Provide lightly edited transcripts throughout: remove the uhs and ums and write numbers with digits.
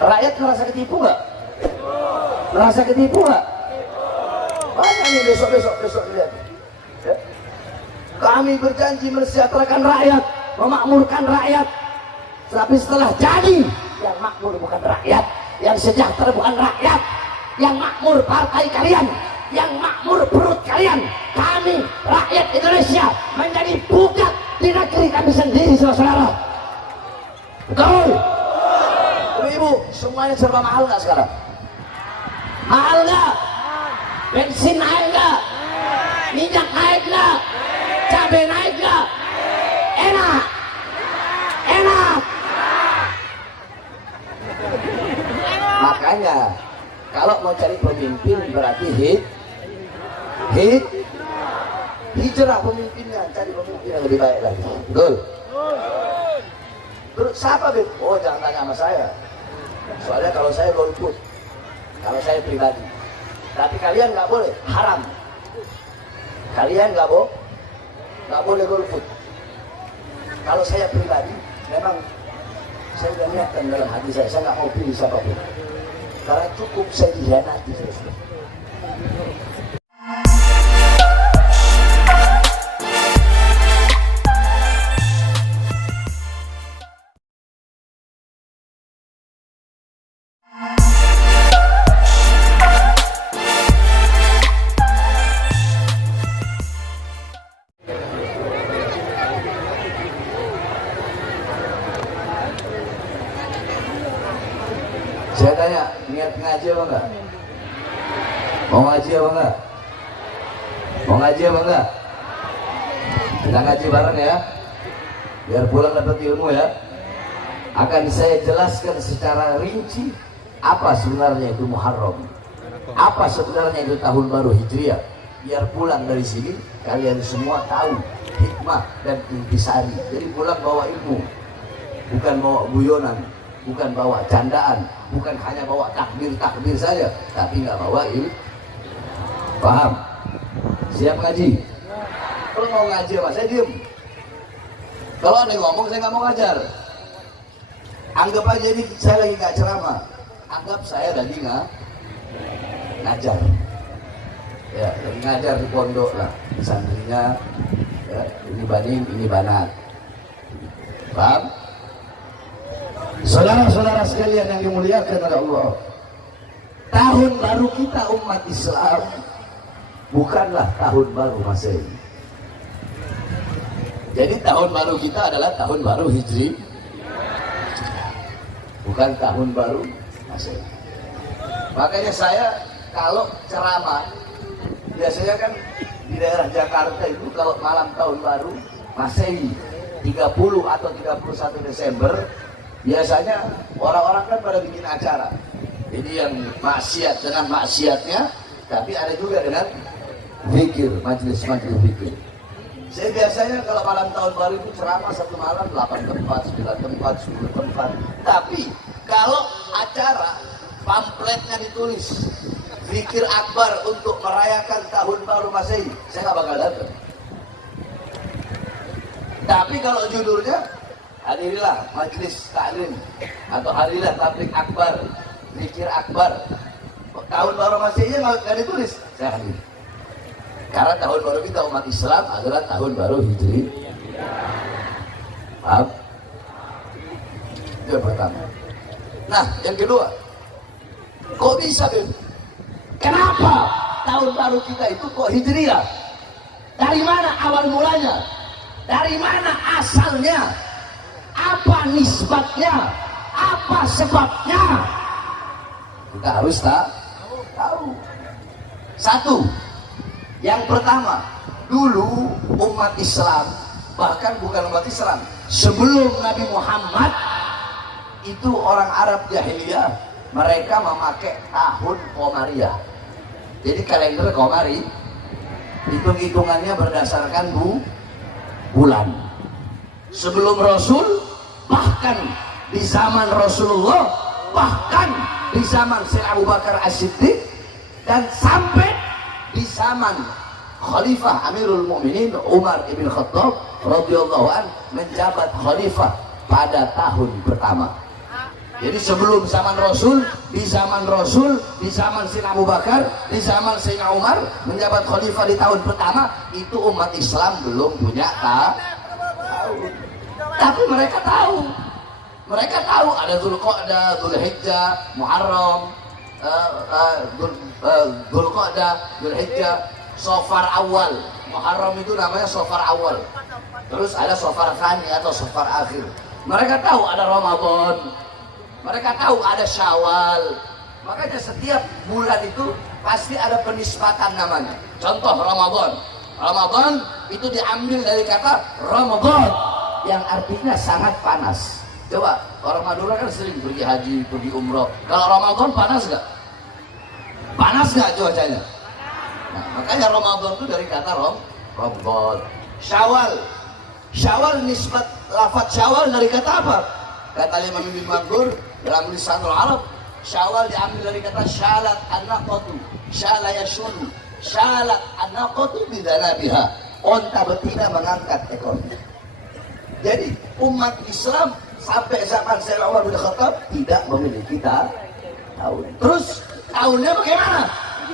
Rakyat merasa ketipu nggak? Merasa ketipu nggak? Banyak nih besok lihat. Ya. Kami berjanji mensejahterakan rakyat, memakmurkan rakyat. Tapi setelah jadi, yang makmur bukan rakyat, yang sejahtera bukan rakyat, yang makmur partai kalian, yang makmur perut kalian. Kami rakyat Indonesia menjadi budak di negeri kami sendiri, saudara-saudara. Betul? Ibu, semuanya serba mahal nggak sekarang? Mahal nggak? Bensin naik nggak? Minyak naik nggak? Cabai naik nggak? Enak? Enak? Makanya kalau mau cari pemimpin berarti hijrah pemimpinnya, cari pemimpin yang lebih baik lagi. Betul? Terus siapa Beb? Oh jangan tanya sama saya, soalnya kalau saya golput, kalau saya pribadi. Tapi kalian nggak boleh, haram. Kalian nggak boleh golput. Kalau saya pribadi, memang saya udah niatkan dalam hati saya nggak mau pilih siapapun. Karena cukup saya dikhianati. Saya tanya, niat ngaji apa enggak? Mau ngaji apa enggak? Mau ngaji apa enggak? Kita ngaji bareng ya, biar pulang dapat ilmu ya. Akan saya jelaskan secara rinci apa sebenarnya itu Muharram, apa sebenarnya itu tahun baru Hijriah. Biar pulang dari sini kalian semua tahu hikmah dan intisari. Jadi pulang bawa ilmu, bukan bawa guyonan, bukan bawa candaan, bukan hanya bawa takbir saja, tapi nggak bawa ilmu. Paham? Siap ngaji? Kalau mau ngaji apa? Saya diem. Kalau ada yang ngomong saya nggak mau ngajar. Anggap aja ini saya lagi nggak ceramah. Anggap saya lagi ngajar. Ya, lagi ngajar di pondok lah, santrinya. Ya, ini baning, ini banat. Paham? Saudara-saudara sekalian yang dimuliakan oleh Allah, tahun baru kita umat Islam bukanlah tahun baru Masehi. Jadi tahun baru kita adalah tahun baru Hijri, bukan tahun baru Masehi. Makanya saya kalau ceramah, biasanya kan di daerah Jakarta itu kalau malam tahun baru Masehi 30 atau 31 Desember, biasanya orang-orang kan pada bikin acara. Jadi yang maksiat dengan maksiatnya, tapi ada juga dengan zikir, majelis-majelis zikir. Saya biasanya kalau malam tahun baru itu ceramah satu malam 8 tempat, 9 tempat, 10 tempat. Tapi kalau acara pamfletnya ditulis zikir akbar untuk merayakan tahun baru Masehi, saya nggak bakal datang. Tapi kalau judulnya hadirilah majelis taklim atau hadirilah tablik akbar, zikir akbar, tahun baru Masehi nggak ditulis, saya hadir. Karena tahun baru kita umat Islam adalah tahun baru Hijri. Paham? Itu yang pertama. Nah, yang kedua, kok bisa Ben? Kenapa tahun baru kita itu kok Hijriah? Dari mana awal mulanya? Dari mana asalnya? Apa nisbatnya? Apa sebabnya? Kita harus tahu. Satu, yang pertama, dulu umat Islam, bahkan bukan umat Islam, sebelum Nabi Muhammad itu orang Arab jahiliyah, mereka memakai tahun Qamariyah. Jadi kalender Qamari, hitung-hitungannya berdasarkan bulan. Sebelum Rasul, bahkan di zaman Rasulullah, bahkan di zaman Sayyidina Abu Bakar As-Siddiq, dan sampai di zaman Khalifah Amirul Mukminin Umar ibn Khattab radhiyallahu an menjabat khalifah pada tahun pertama. Jadi sebelum zaman Rasul, di zaman Rasul, di zaman Sayyidina Abu Bakar, di zaman Sayyidina Umar menjabat khalifah di tahun pertama, itu umat Islam belum punya tahun. Tapi mereka tahu. Mereka tahu ada Dzulqa'dah, Dzulhijjah, Muharram, Dzulqa'dah, Dzulhijjah, Safar awal. Muharram itu namanya Safar awal. Terus ada Safar tsani atau Safar akhir. Mereka tahu ada Ramadan. Mereka tahu ada Syawal. Makanya setiap bulan itu pasti ada penisbatan namanya. Contoh Ramadan. Ramadan itu diambil dari kata Ramadan yang artinya sangat panas. Coba orang Madura kan sering pergi haji, pergi umroh. Kalau Ramadan panas nggak? Panas nggak cuacanya? Nah, makanya Ramadan itu dari kata Ramadan. Syawal. Syawal nisbat lafaz Syawal dari kata apa? Kata Imam Ibnu Mandur dalam Lisanul Arab, Syawal diambil dari kata syalat an-naqatu, syala yashulu, syalat an-naqatu bidanabiha, onta betina mengangkat ekornya. Jadi umat Islam sampai zaman Sayyidina Umar bin Khattab tidak memiliki tahun. Terus tahunnya bagaimana?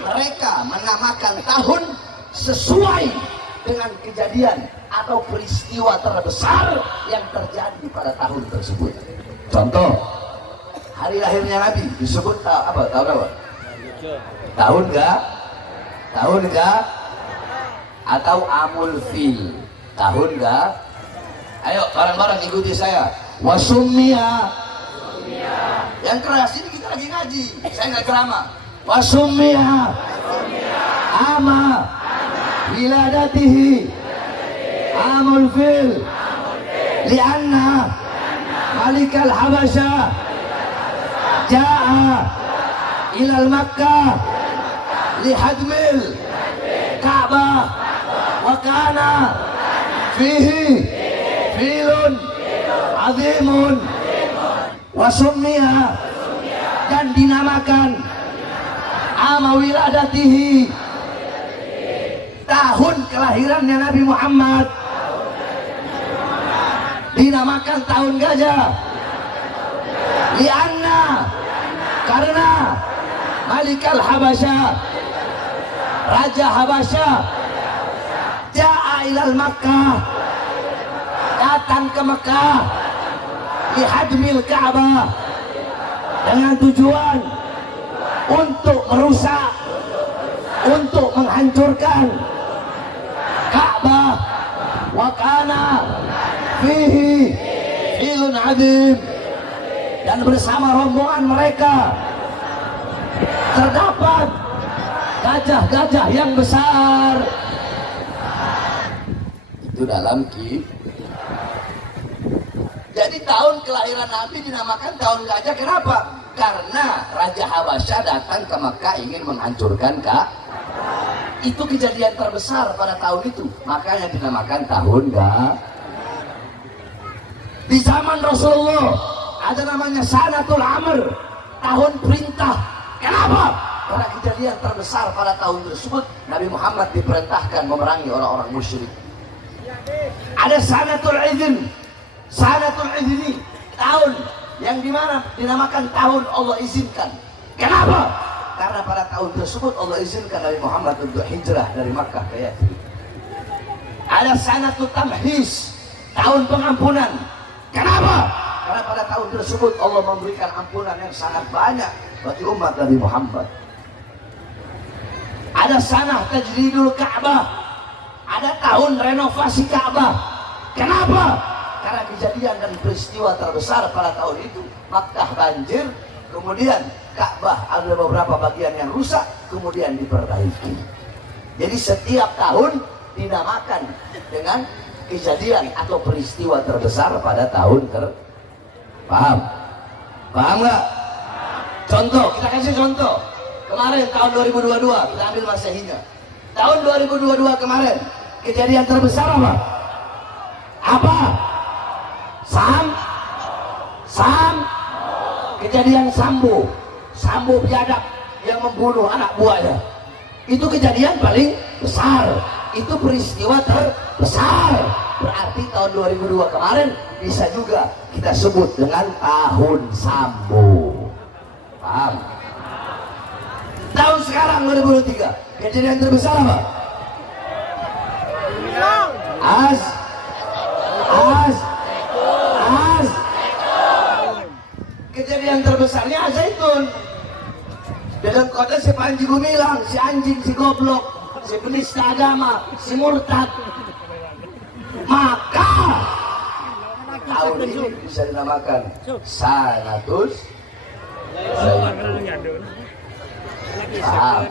Mereka menamakan tahun sesuai dengan kejadian atau peristiwa terbesar yang terjadi pada tahun tersebut. Contoh, hari lahirnya Nabi disebut apa? Tahun apa? Tahun enggak? Tahun enggak? Atau Amul Fil? Tahun enggak? Ayo bareng-bareng ikuti saya. Wasummiya. Yang keras ini kita lagi ngaji. Saya nggak ceramah. Wasummiya. Ama. Wiladatihi. Amul Fil. Lianna. Malikal Habasha. Ja'a. Ilal Makkah. Lihadmil. Ka'bah. Wa kana. Fihi. Filun azimun wasummiha dan dinamakan ama wiladatihi tahun kelahirannya Nabi Muhammad dinamakan tahun gajah lianna karena Malikal Habasha Raja Habasha ja'a ilal Makkah datang ke Mekah lihadmil Ka'bah dengan tujuan untuk merusak, untuk menghancurkan Ka'bah. Wa kana fihi filun azim, dan bersama rombongan mereka terdapat gajah-gajah yang besar. Itu dalam Jadi tahun kelahiran Nabi dinamakan tahun gajah. Kenapa? Karena Raja Habasyah datang ke Mekah ingin menghancurkan Ka'bah. Itu kejadian terbesar pada tahun itu. Makanya dinamakan tahun gajah. Di zaman Rasulullah ada namanya Sanatul Amr, tahun perintah. Kenapa? Karena kejadian terbesar pada tahun tersebut Nabi Muhammad diperintahkan memerangi orang-orang musyrik. Ada Sanatul Izin. Sanatul Izni, tahun yang dimana dinamakan tahun Allah izinkan. Kenapa? Karena pada tahun tersebut Allah izinkan Nabi Muhammad untuk hijrah dari Makkah ke Yathrib. Ada Sanatul Tamhis, tahun pengampunan. Kenapa? Karena pada tahun tersebut Allah memberikan ampunan yang sangat banyak bagi umat Nabi Muhammad. Ada Sanah Tajdidul Ka'bah, ada tahun renovasi Ka'bah. Kenapa? Karena kejadian dan peristiwa terbesar pada tahun itu, Makkah banjir, kemudian Ka'bah ada beberapa bagian yang rusak, kemudian diperbaiki. Jadi setiap tahun dinamakan dengan kejadian atau peristiwa terbesar pada tahun Paham? Paham nggak? Contoh, kita kasih contoh. Kemarin tahun 2022, kita ambil Masehinya. Tahun 2022 kemarin, kejadian terbesar apa? Apa? Kejadian Sambo biadab yang membunuh anak buahnya. Itu kejadian paling besar. Itu peristiwa terbesar. Berarti tahun 2002 kemarin bisa juga kita sebut dengan tahun Sambo. Paham? Tahun sekarang 2023 kejadian terbesar apa? As kejadian terbesarnya Zaitun. Dengan kota si Panji Gumilang, si anjing, si goblok, si penista agama, si murtad. Maka tahun ini bisa dinamakan Sanatus Zaitun. Paham?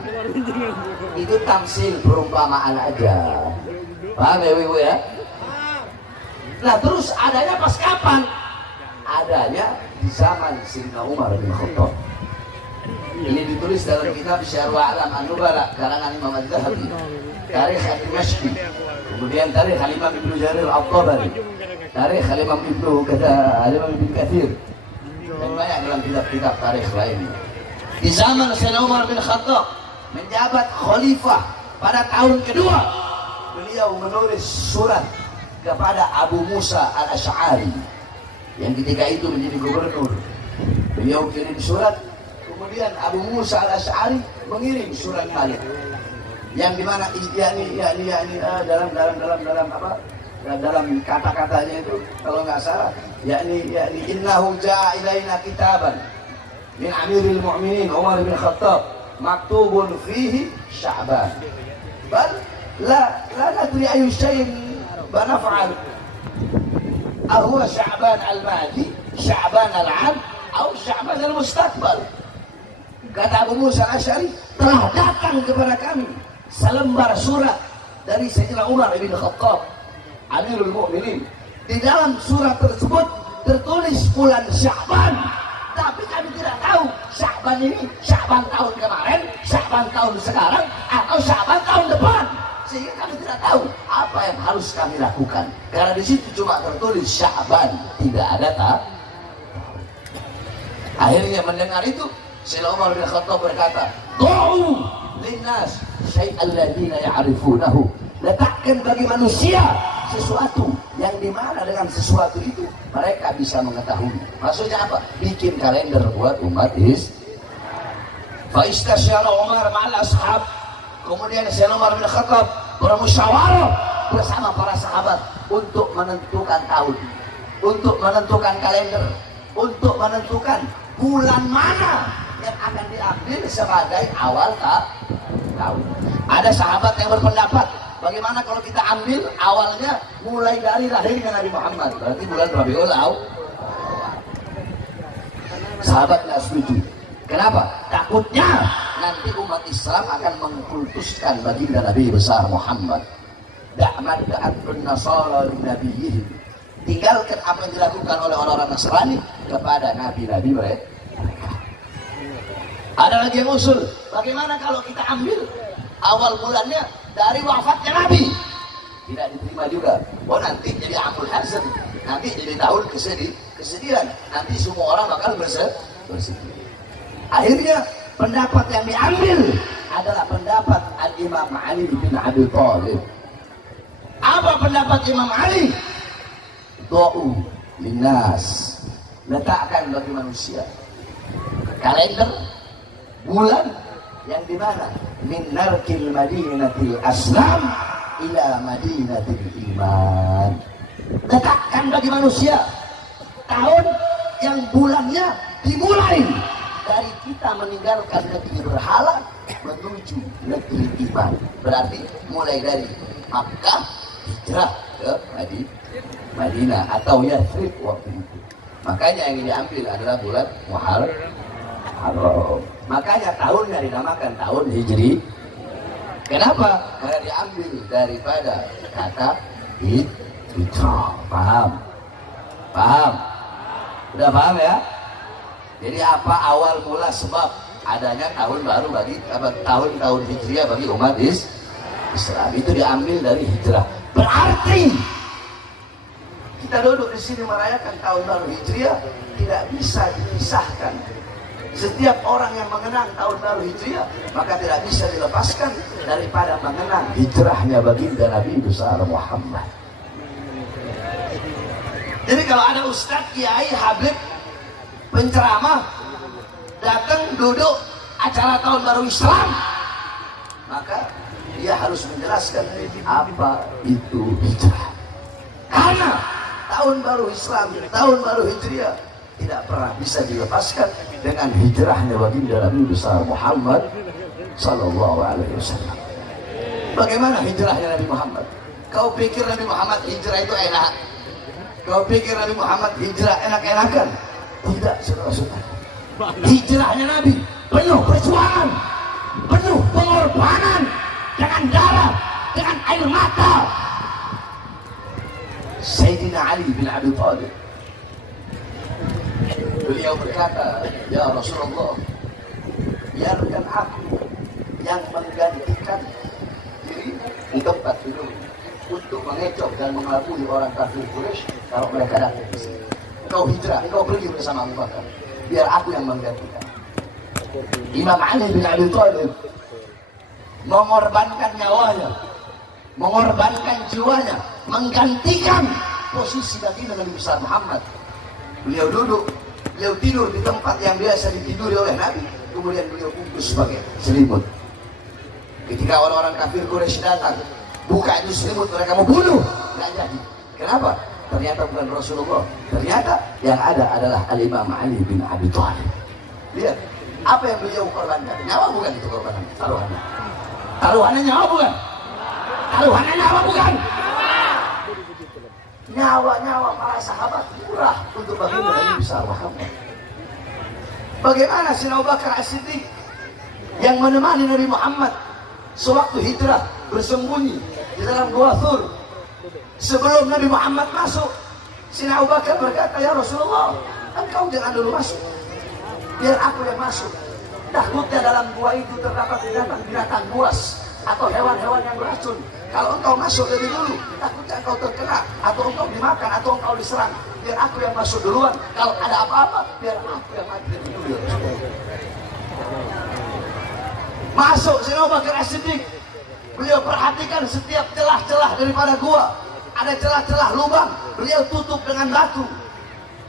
Itu tamsil, perumpamaan aja. Paham ya ibu ya? Nah terus adanya pas kapan? Adanya di zaman Sayyidina Umar bin Khattab. Ini ditulis dalam kitab Syarh A'lam An-Nubala karangan Imam Az-Zahabi, Tarikh Ad-Dimashqi, kemudian Tarikh Al-Imam Ibnu Jarir Al-Tabari, Tarikh Al-Imam Ibnu Katsir, dan banyak dalam kitab-kitab tarikh lainnya. Di zaman Sayyidina Umar bin Khattab menjabat khalifah pada tahun kedua, beliau menulis surat kepada Abu Musa Al-Asy'ari yang ketika itu menjadi gubernur. Beliau kirim surat, kemudian Abu Musa Al-Asy'ari mengirim surat balik, yang dimana dalam kata-katanya itu kalau nggak salah yakni innahu ja'a ilaina kitaban min Amiril Mu'minin Umar bin Khattab maktubun fihi Sya'ban bal la nadri ayu syai'in banaf'al ahuwa Sya'ban al-madi Sya'ban al-'am atau Sya'ban al-mustaqbal. Kata Abu Musa Al-Asy'ari, telah datang kepada kami selembar surat dari Sayyidina Umar bin Khattab Amirul Mu'minin. Di dalam surat tersebut tertulis bulan Sya'ban, tapi kami tidak tahu Sya'ban ini Sya'ban tahun kemarin, Sya'ban tahun sekarang, atau Sya'ban tahun depan. Sehingga kami tidak tahu apa yang harus kami lakukan, karena di situ cuma tertulis Sya'ban, tidak ada tak. Akhirnya mendengar itu Sayyidina Umar bin Khattab berkata, "Du'u linnas syai'al ladzina ya'rifunahu." Letakkan bagi manusia sesuatu yang dimana dengan sesuatu itu mereka bisa mengetahui. Maksudnya apa? Bikin kalender buat umat Fa istasyara Umar ma'al ashab. Kemudian Sayyidina Umar bin Khattab bermusyawarah bersama para sahabat untuk menentukan tahun, untuk menentukan kalender, untuk menentukan bulan mana yang akan diambil sebagai awal tahun. Ada sahabat yang berpendapat, bagaimana kalau kita ambil awalnya mulai dari lahirnya Nabi Muhammad, berarti bulan Rabiul Awwal. Sahabat nggak setuju. Kenapa? Takutnya nanti umat Islam akan mengkultuskan baginda Nabi besar Muhammad. Da'man da'atun nasara li nabiyihim. Tinggalkan apa yang dilakukan oleh orang-orang Nasrani kepada nabi-nabi mereka. Ada lagi yang usul, bagaimana kalau kita ambil awal bulannya dari wafatnya Nabi? Tidak diterima juga. Oh nanti jadi amul hazan, nanti jadi tahun kesedihan, nanti semua orang bakal bersedih. Akhirnya pendapat yang diambil adalah pendapat Al-Imam Ali bin Abi Thalib. Apa pendapat Imam Ali? Du'u linnas, letakkan bagi manusia kalender bulan yang dimana min narkil madinatil aslam ila madinatil iman. Letakkan bagi manusia tahun yang bulannya dimulai dari kita meninggalkan negeri berhala menuju negeri iman. Berarti mulai dari Makkah hijrah ke Madinah atau Yathrib waktu itu. Makanya yang diambil adalah bulan Muharram. Makanya tahunnya dinamakan tahun Hijri. Kenapa? Karena diambil daripada kata hijrah. Paham? Paham? Udah paham ya? Jadi apa awal mula sebab adanya tahun baru bagi tahun Hijriah bagi umat Islam itu diambil dari hijrah. Berarti kita duduk di sini merayakan tahun baru Hijriah tidak bisa dipisahkan. Setiap orang yang mengenang tahun baru Hijriah maka tidak bisa dilepaskan daripada mengenang hijrahnya baginda Nabi besar Muhammad. Jadi kalau ada ustadz, kiai, habib, penceramah datang duduk acara tahun baru Islam, maka dia harus menjelaskan apa itu hijrah. Karena tahun baru Islam, tahun baru Hijriah tidak pernah bisa dilepaskan dengan hijrahnya baginda Nabi besar Muhammad Sallallahu Alaihi Wasallam. Bagaimana hijrahnya Nabi Muhammad? Kau pikir Nabi Muhammad hijrah itu enak? Kau pikir Nabi Muhammad hijrah enak-enakan? Tidak, saudara-saudara. Hijrahnya Nabi penuh perjuangan, penuh pengorbanan, dengan darah, dengan air mata. Sayyidina Ali bin Abi Thalib, beliau berkata, ya Rasulullah, biarkan aku yang menggantikan diri di tempat tidur untuk mengecoh dan mengelabui orang kafir Quraisy kalau mereka datang ke sini. Engkau hijrah, engkau pergi bersama Abu Bakar, biar aku yang menggantikan. Imam Ali bin Abi Thalib mengorbankan nyawanya, mengorbankan jiwanya, menggantikan posisi baginda Nabi besar Muhammad. Beliau duduk, beliau tidur di tempat yang biasa ditiduri oleh Nabi, kemudian beliau bungkus sebagai selimut. Ketika orang-orang kafir Quraisy datang, buka itu selimut, mereka mau bunuh, nggak jadi. Kenapa? Ternyata bukan Rasulullah, ternyata yang ada adalah Al-Imam Ali bin Abi Thalib. Lihat, apa yang beliau korbankan? Nyawa bukan itu korbanan, taruhannya. Taruhannya nyawa bukan? Taruhannya nyawa bukan? Nyawa-nyawa para sahabat murah untuk baginda Nabi besar Muhammad. Bagaimana Sayyidina Abu Bakar As-Siddiq yang menemani Nabi Muhammad sewaktu hijrah bersembunyi di dalam Gua Thur. Sebelum Nabi Muhammad masuk, Sayyidina Abu Bakar berkata, ya Rasulullah, engkau jangan dulu masuk, biar aku yang masuk. Takutnya dalam gua itu terdapat binatang buas atau hewan-hewan yang beracun. Kalau engkau masuk lebih dulu, takutnya engkau terkena, atau engkau dimakan, atau engkau diserang. Biar aku yang masuk duluan. Kalau ada apa-apa, biar aku yang mati lebih dulu. Masuk Sayyidina Abu Bakar As-Siddiq, beliau perhatikan setiap celah-celah daripada gua. Ada celah-celah lubang, beliau tutup dengan batu.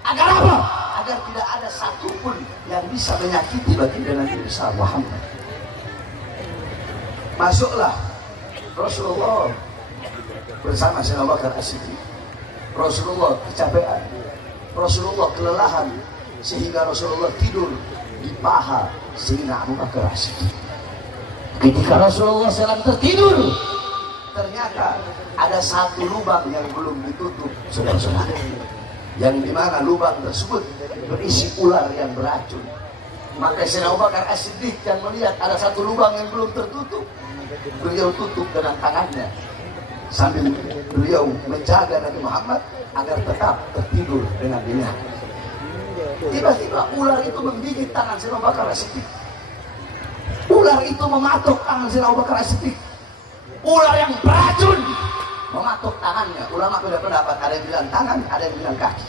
Agar apa? Agar tidak ada satupun yang bisa menyakiti baginda Nabi besar Muhammad. Masuklah Rasulullah bersama Sayyidina Abu Bakar As-Siddiq. Rasulullah kecapean, Rasulullah kelelahan, sehingga Rasulullah tidur di paha Sayyidina Abu Bakar As-Siddiq. Ketika Rasulullah sedang tertidur, ternyata ada satu lubang yang belum ditutup, saudara-saudara, yang dimana lubang tersebut berisi ular yang beracun. Maka Sayyidina Abu Bakar As-Siddiq yang melihat ada satu lubang yang belum tertutup, beliau tutup dengan tangannya sambil beliau menjaga Nabi Muhammad agar tetap tertidur dengan nyenyak. Tiba-tiba ular itu menggigit tangan Sayyidina Abu Bakar As-Siddiq. Ular itu mematuk tangan Sayyidina Abu Bakar As-Siddiq. Ular yang beracun mematuk tangannya. Ulama beda pendapat, ada yang bilang tangan, ada yang bilang kaki.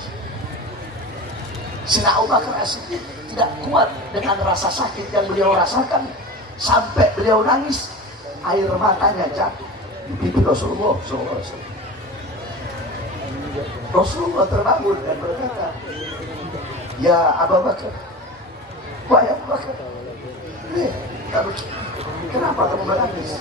Sayyidina Abu Bakar As-Siddiq tidak kuat dengan rasa sakit yang beliau rasakan, sampai beliau nangis, air matanya jatuh di pipi Rasulullah SAW. Rasulullah terbangun dan berkata, ya Abu Bakar, wahai Abu Bakar, kenapa kamu menangis?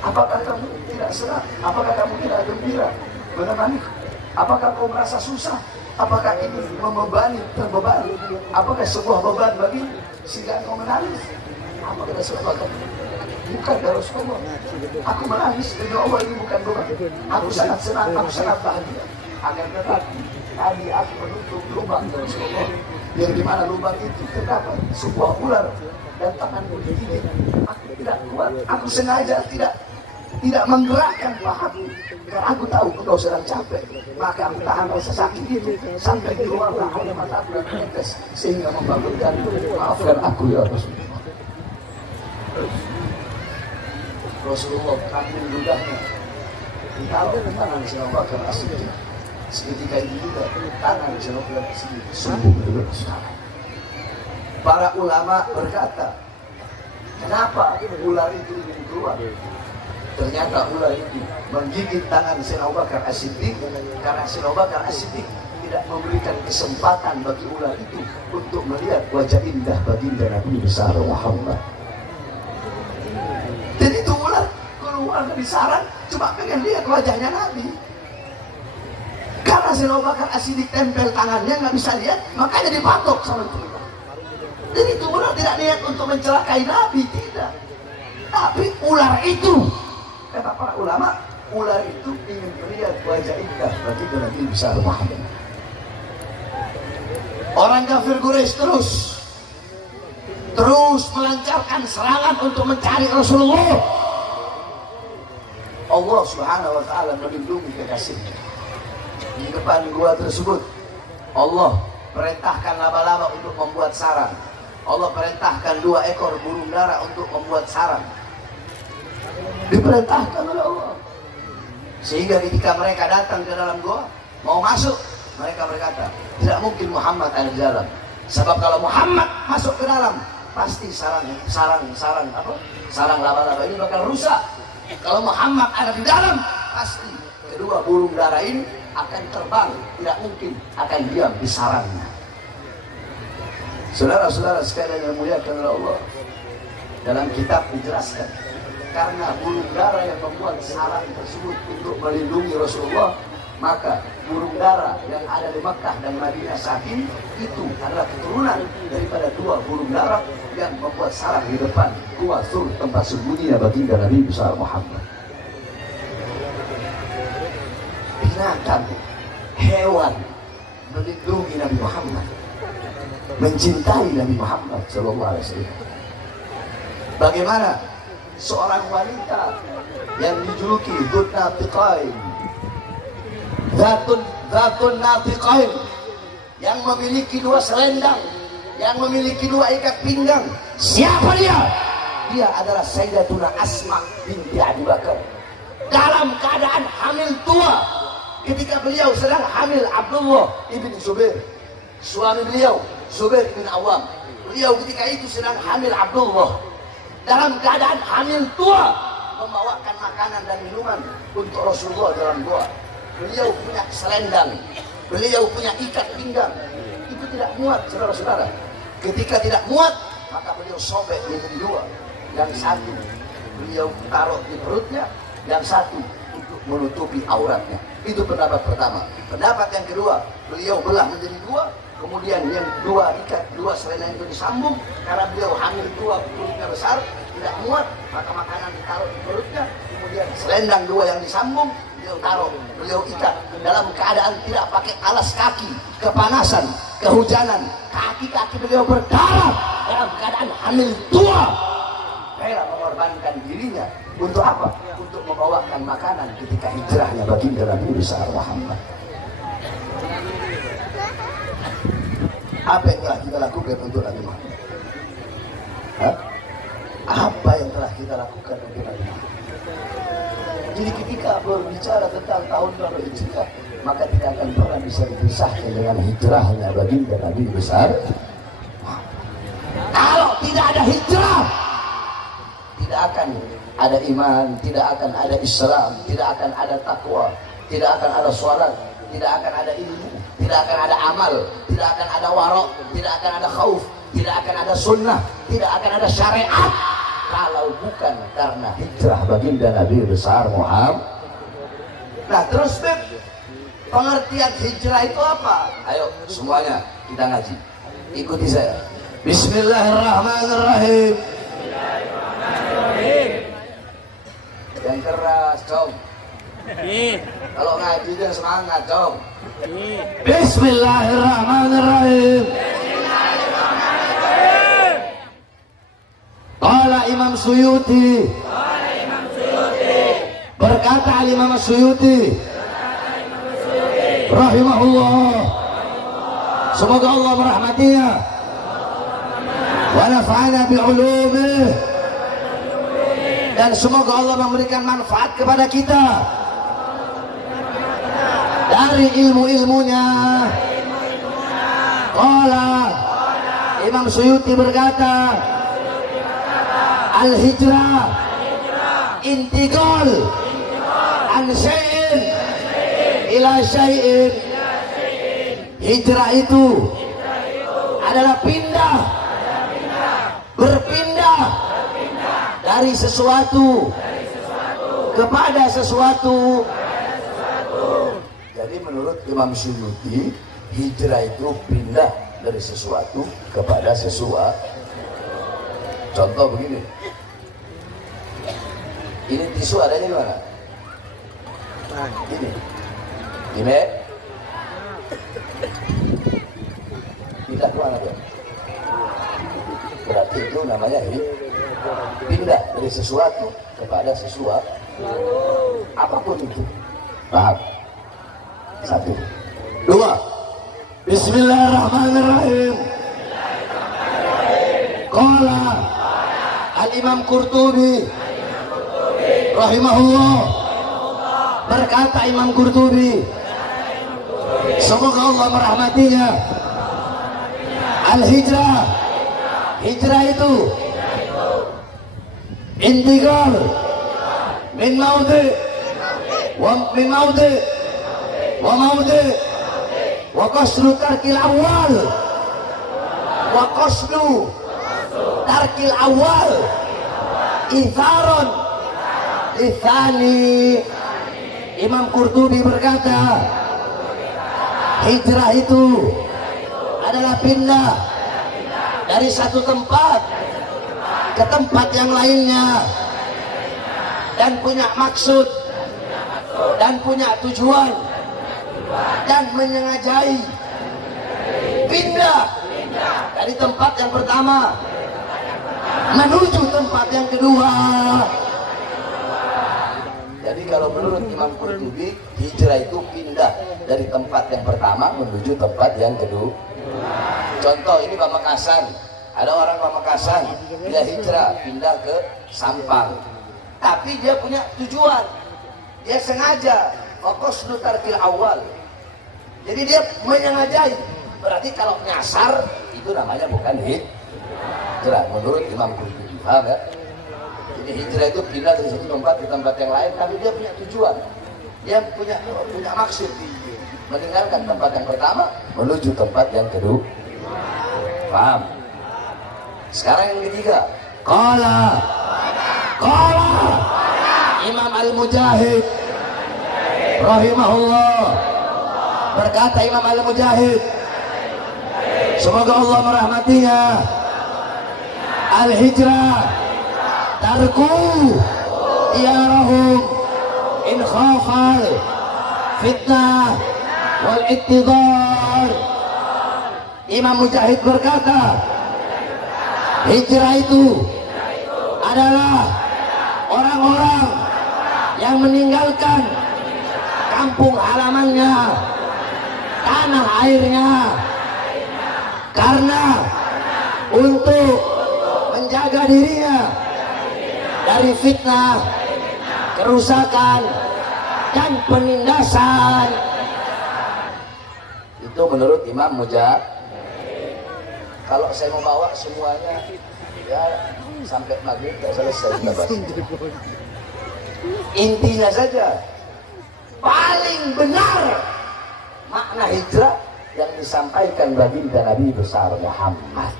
Apakah kamu tidak senang? Apakah kamu tidak gembira menemaniku? Apakah kau merasa susah? Apakah ini membebani, terbebani? Apakah sebuah beban bagi sehingga kau menangis? Apa kata Rasulullah? Bukan ya Rasulullah, aku menangis demi Allah, ini bukan beban. Aku sangat senang, aku sangat bahagia. Akan tetapi tadi aku menutup lubang ya Rasulullah, yang dimana lubang itu terdapat sebuah ular dan tanganku digigit. Aku tidak kuat, aku sengaja tidak menggerakkan pahaku karena aku tahu engkau sedang capek. Maka aku tahan rasa sakit itu sampai keluarlah air mataku dan menetes sehingga membangunkan. Maafkan aku ya Rasulullah. Rasulullah kambing ludahnya ditaruh di tangan Sayyidina Abu Bakar As-Siddiq. Seketika itu juga tangan Sayyidina Abu Bakar As-Siddiq sembuh juga. Para ulama berkata, kenapa ular itu ingin keluar? Ternyata ular itu menggigit tangan Sayyidina Abu Bakar As-Siddiq, karena Sayyidina Abu Bakar As-Siddiq tidak memberikan kesempatan bagi ular itu untuk melihat wajah indah baginda Nabi besar Muhammad. Dan itu ular keluar dari sarang cuma pengen lihat wajahnya Nabi. Karena Sayyidina Abu Bakar As-Siddiq tempel tangannya nggak bisa lihat, makanya dipatok sama itu ular. Dan itu ular tidak niat untuk mencelakai Nabi, tidak. Tapi ular itu, kata para ulama, ular itu ingin melihat wajah indah baginda Nabi besar Muhammad. Orang kafir Quraisy terus melancarkan serangan untuk mencari Rasulullah. Allah Subhanahu wa taala melindungi kekasihnya. Di depan gua tersebut Allah perintahkan laba-laba untuk membuat sarang. Allah perintahkan 2 ekor burung dara untuk membuat sarang. Diperintahkan oleh Allah. Sehingga ketika mereka datang ke dalam gua mau masuk, mereka berkata, tidak mungkin Muhammad ada di dalam. Sebab kalau Muhammad masuk ke dalam, pasti sarang laba-laba ini bakal rusak. Kalau Muhammad ada di dalam, pasti kedua burung dara ini akan terbang, tidak mungkin akan diam di sarangnya. Saudara-saudara sekalian yang muliakan oleh Allah, dalam kitab dijelaskan, karena burung dara yang membuat sarang tersebut untuk melindungi Rasulullah, maka burung dara yang ada di Makkah dan Madinah saat ini itu adalah keturunan daripada 2 burung dara yang membuat sarang di depan Gua Thur, tempat sembunyinya baginda Nabi besar Muhammad. Binatang, hewan melindungi Nabi Muhammad, mencintai Nabi Muhammad sallallahu alaihi wasallam. Bagaimana seorang wanita yang dijuluki Dzatun Natiqain, yang memiliki 2 selendang, yang memiliki 2 ikat pinggang. Siapa dia? Dia adalah Sayyidatuna Asma binti Abi Bakar, dalam keadaan hamil tua ketika beliau sedang hamil Abdullah ibn Zubair, suami beliau Zubair bin Awam. Beliau ketika itu sedang hamil Abdullah, dalam keadaan hamil tua, membawakan makanan dan minuman untuk Rasulullah dalam gua. Beliau punya selendang, beliau punya ikat pinggang, itu tidak muat, saudara-saudara. Ketika tidak muat, maka beliau sobek menjadi 2. Yang satu beliau taruh di perutnya, yang satu untuk menutupi auratnya. Itu pendapat pertama. Pendapat yang kedua, beliau belah menjadi 2, kemudian yang 2 ikat, 2 selendang itu disambung. Karena beliau hamil tua, perutnya besar, tidak muat, maka makanan ditaruh di perutnya, kemudian selendang 2 yang disambung beliau taruh, beliau ikat dalam keadaan tidak pakai alas kaki, kepanasan, kehujanan, kaki-kaki beliau berdarah dalam keadaan hamil tua. Rela mengorbankan dirinya untuk apa? Untuk membawakan makanan ketika hijrahnya baginda Nabi besar Muhammad. Apa yang telah kita lakukan untuk Nabi Muhammad? Apa yang telah kita lakukan untuk Nabi Muhammad? Jadi ketika berbicara tentang tahun berapa hijrah, maka tidak akan pernah bisa dipisahkan dengan hijrahnya baginda Nabi besar. Kalau tidak ada hijrah, tidak akan ada iman, tidak akan ada Islam, tidak akan ada takwa, tidak akan ada sholat, tidak akan ada ilmu, tidak akan ada amal, tidak akan ada warok, tidak akan ada khauf, tidak akan ada sunnah, tidak akan ada syariat, kalau bukan karena hijrah baginda Nabi besar Muhammad. Nah terus pengertian hijrah itu apa? Ayo semuanya kita ngaji, ikuti saya. Bismillahirrahmanirrahim. Yang keras dong. Kalau ngaji dia semangat dong. Bismillahirrahmanirrahim. Qala Imam Suyuti. Berkata Imam Suyuti rahimahullah, semoga Allah merahmatinya, wa nafa'ana bi'ulumih, dan semoga Allah memberikan manfaat kepada kita dari ilmu-ilmunya. Qala Imam Suyuti berkata, al-hijrah Intiqal an syai'in ila syai'in. Hijrah itu adalah pindah, berpindah dari sesuatu kepada sesuatu. Jadi menurut Imam Suyuti, hijrah itu pindah dari sesuatu kepada sesuatu. Contoh begini, ini tisu adanya di mana? Ini pindah ke mana tuh? Berarti itu namanya pindah dari sesuatu kepada sesuatu, apapun itu. Paham? Satu. Dua. Bismillahirrahmanirrahim. Qala Al-Imam Qurtubi rahimahullah, berkata Imam Qurtubi, semoga Allah merahmatinya, al-hijrah, hijrah itu intiqal min maudhi wa maudhi wa qasdu tarkil awal wa qasdu tarkil awal itharon itsani. Imam Qurtubi berkata, hijrah itu adalah pindah dari satu tempat ke tempat yang lainnya, dan punya maksud dan punya tujuan, dan menyengajai pindah dari tempat yang pertama menuju tempat yang kedua. Jadi kalau menurut Imam Qurtubi, hijrah itu pindah dari tempat yang pertama menuju tempat yang kedua. Contoh, ini Pamekasan, ada orang Pamekasan, dia hijrah pindah ke Sampang, tapi dia punya tujuan, dia sengaja fokus tarkil awal. Jadi dia menyengajai. Berarti kalau nyasar itu namanya bukan hijrah menurut Imam Qurtubi. Paham ya? Jadi hijrah itu pindah dari satu tempat ke tempat yang lain, tapi dia punya tujuan, dia punya maksud, meninggalkan tempat yang pertama menuju tempat yang kedua. Paham? Sekarang yang ketiga, qala Imam Al-Mujahid rahimahullah, berkata Imam Al-Mujahid, semoga Allah merahmatinya, al-hijrah tarku iyarahum in khafal fitnah wal ittidar. Imam Mujahid berkata, hijrah itu adalah orang-orang yang meninggalkan kampung halamannya, tanah airnya, karena untuk menjaga dirinya dari fitnah, kerusakan, dan penindasan. Itu menurut Imam Mujahid. Kalau saya mau bawa semuanya, ya sampai maghrib tidak selesai kita bahas. Intinya saja, paling benar makna hijrah yang disampaikan baginda Nabi besar Muhammad.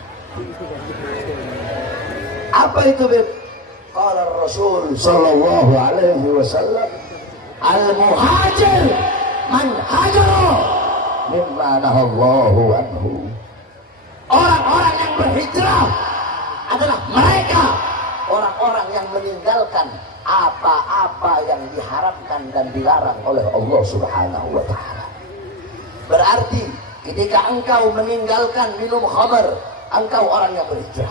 Apa itu, Beb? Qala Rasul sallallahu alaihi wasallam, al-muhajir man hajara mimma nahallahu anhu. Orang-orang yang berhijrah adalah mereka orang-orang yang meninggalkan apa-apa yang diharamkan dan dilarang oleh Allah Subhanahu wa ta'ala. Berarti ketika engkau meninggalkan minum khamar, engkau orang yang berhijrah.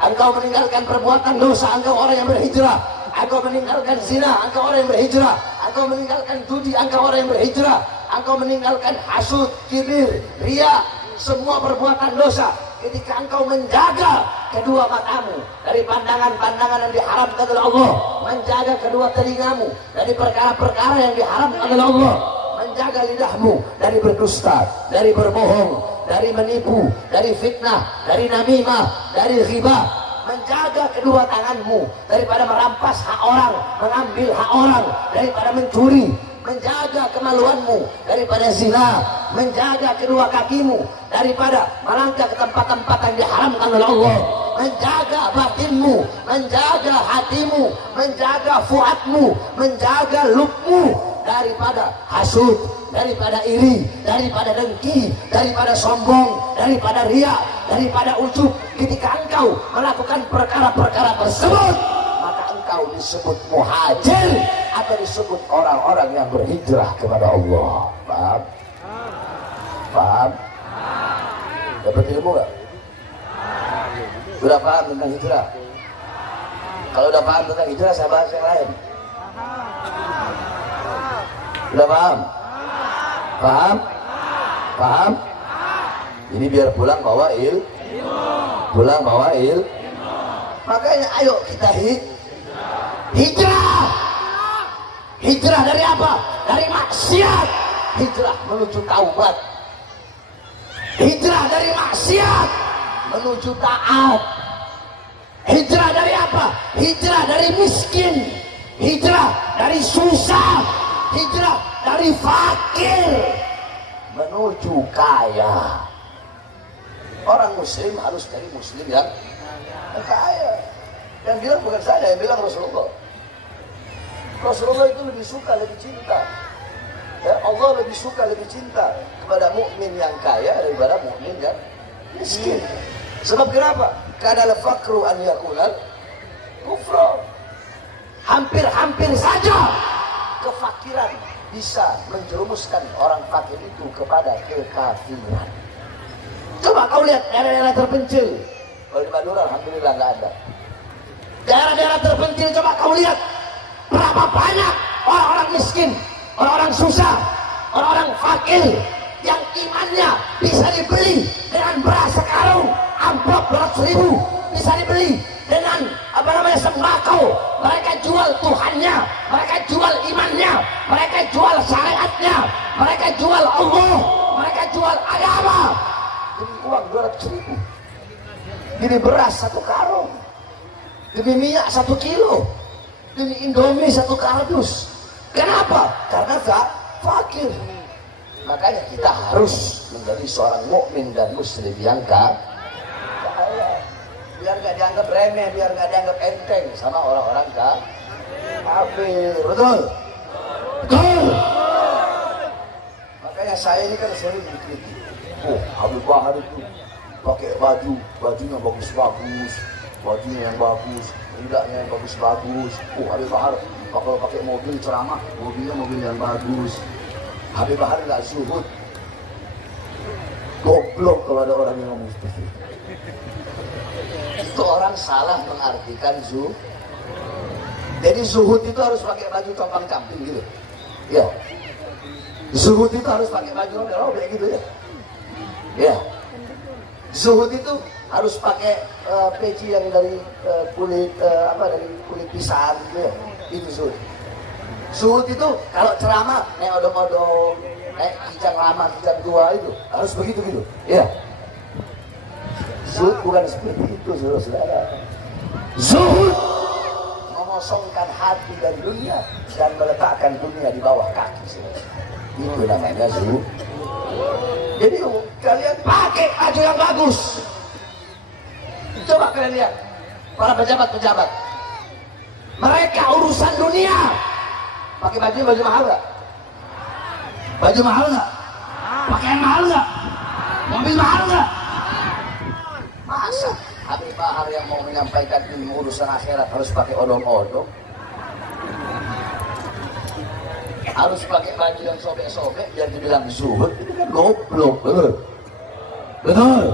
Engkau meninggalkan perbuatan dosa, engkau orang yang berhijrah. Engkau meninggalkan zina, engkau orang yang berhijrah. Engkau meninggalkan judi, engkau orang yang berhijrah. Engkau meninggalkan hasud, kibir, riya, semua perbuatan dosa. Ketika engkau menjaga kedua matamu dari pandangan-pandangan yang diharamkan oleh Allah, menjaga kedua telingamu dari perkara-perkara yang diharamkan oleh Allah, menjaga lidahmu dari berdusta, dari berbohong, dari menipu, dari fitnah, dari namimah, dari ghibah, menjaga kedua tanganmu daripada merampas hak orang, mengambil hak orang, daripada mencuri, menjaga kemaluanmu daripada zina, menjaga kedua kakimu daripada melangkah ke tempat-tempat yang diharamkan oleh Allah, menjaga batinmu, menjaga hatimu, menjaga fuadmu, menjaga lubmu daripada hasud, daripada iri, daripada dengki, daripada sombong, daripada riya, daripada ujub. Ketika engkau melakukan perkara-perkara tersebut, maka engkau disebut muhajir atau disebut orang-orang yang berhijrah kepada Allah. Paham? Paham? Dapat ilmu gak? Sudah paham tentang hijrah? Kalau udah paham tentang hijrah, saya bahas yang lain. Sudah paham? Paham? Paham? Ini biar pulang bawa pulang bawa makanya ayo kita hijrah. Hijrah dari apa? Dari maksiat. Hijrah menuju taubat. Hijrah dari maksiat menuju taat. Hijrah dari apa? Hijrah dari miskin. Hijrah dari susah. Hijrah dari fakir menuju kaya. Orang muslim harus dari muslim yang kaya. Yang bilang bukan saya, yang bilang Rasulullah. Rasulullah itu lebih suka, lebih cinta. Ya, Allah lebih suka, lebih cinta kepada mukmin yang kaya daripada mukmin yang miskin. Sebab kenapa? Karena al-faqru an yakunal kufra. Hampir-hampir saja kefakiran bisa menjerumuskan orang fakir itu kepada kekafiran. Coba kau lihat daerah-daerah terpencil. Kalau di Madura alhamdulillah nggak ada. Daerah-daerah terpencil coba kau lihat berapa banyak orang-orang miskin, orang-orang susah, orang-orang fakir yang imannya bisa dibeli dengan beras sekarung, amplop 200.000, bisa dibeli dengan sembako. Mereka jual Tuhannya, mereka jual imannya, mereka jual syariatnya, mereka jual Allah, mereka jual agama demi uang 200.000, demi beras 1 karung, demi minyak 1 kilo, demi Indomie 1 kardus. Kenapa? Karena fakir. Makanya kita harus menjadi seorang mukmin dan muslim yang kaya, biar gak dianggap remeh, biar gak dianggap enteng sama orang-orang kafir. Betul? Betul? Makanya saya ini kan sering dikritik. Oh, Habib Bahar itu pakai bajunya bagus-bagus, bajunya yang bagus, tidaknya yang bagus-bagus. Oh, Habib Bahar kalau pakai mobil ceramah, mobilnya mobil yang bagus. Habib Bahar nggak zuhud. Goblok kalau ada orang yang ngomong seperti itu. Itu orang salah mengartikan zuhud. Jadi zuhud itu harus pakai baju compang-camping gitu. Ya. Zuhud itu harus pakai baju robek gitu ya. Ya. Zuhud itu harus pakai peci yang dari kulit dari kulit pisang gitu ya. Itu zuhud. Zuhud itu kalau ceramah naik odong-odong, naik kijang lama, kijang tua itu harus begitu gitu. Ya. Zuhud bukan seperti itu, saudara-saudara. Zuhud mengosongkan hati dari dunia dan meletakkan dunia di bawah kaki, saudara. Itu namanya zuhud. Jadi kalian pakai baju yang bagus. Coba kalian lihat para pejabat-pejabat, mereka urusan dunia pakai baju mahal nggak? Baju mahal nggak? Pakaian mahal nggak? Mobil mahal nggak? Masa Habib Bahar yang mau menyampaikan ilmu urusan akhirat harus pakai odong-odong? Harus pakai baju yang sobek-sobek biar dibilang zuhud? Itu kan goblok. Betul? Betul?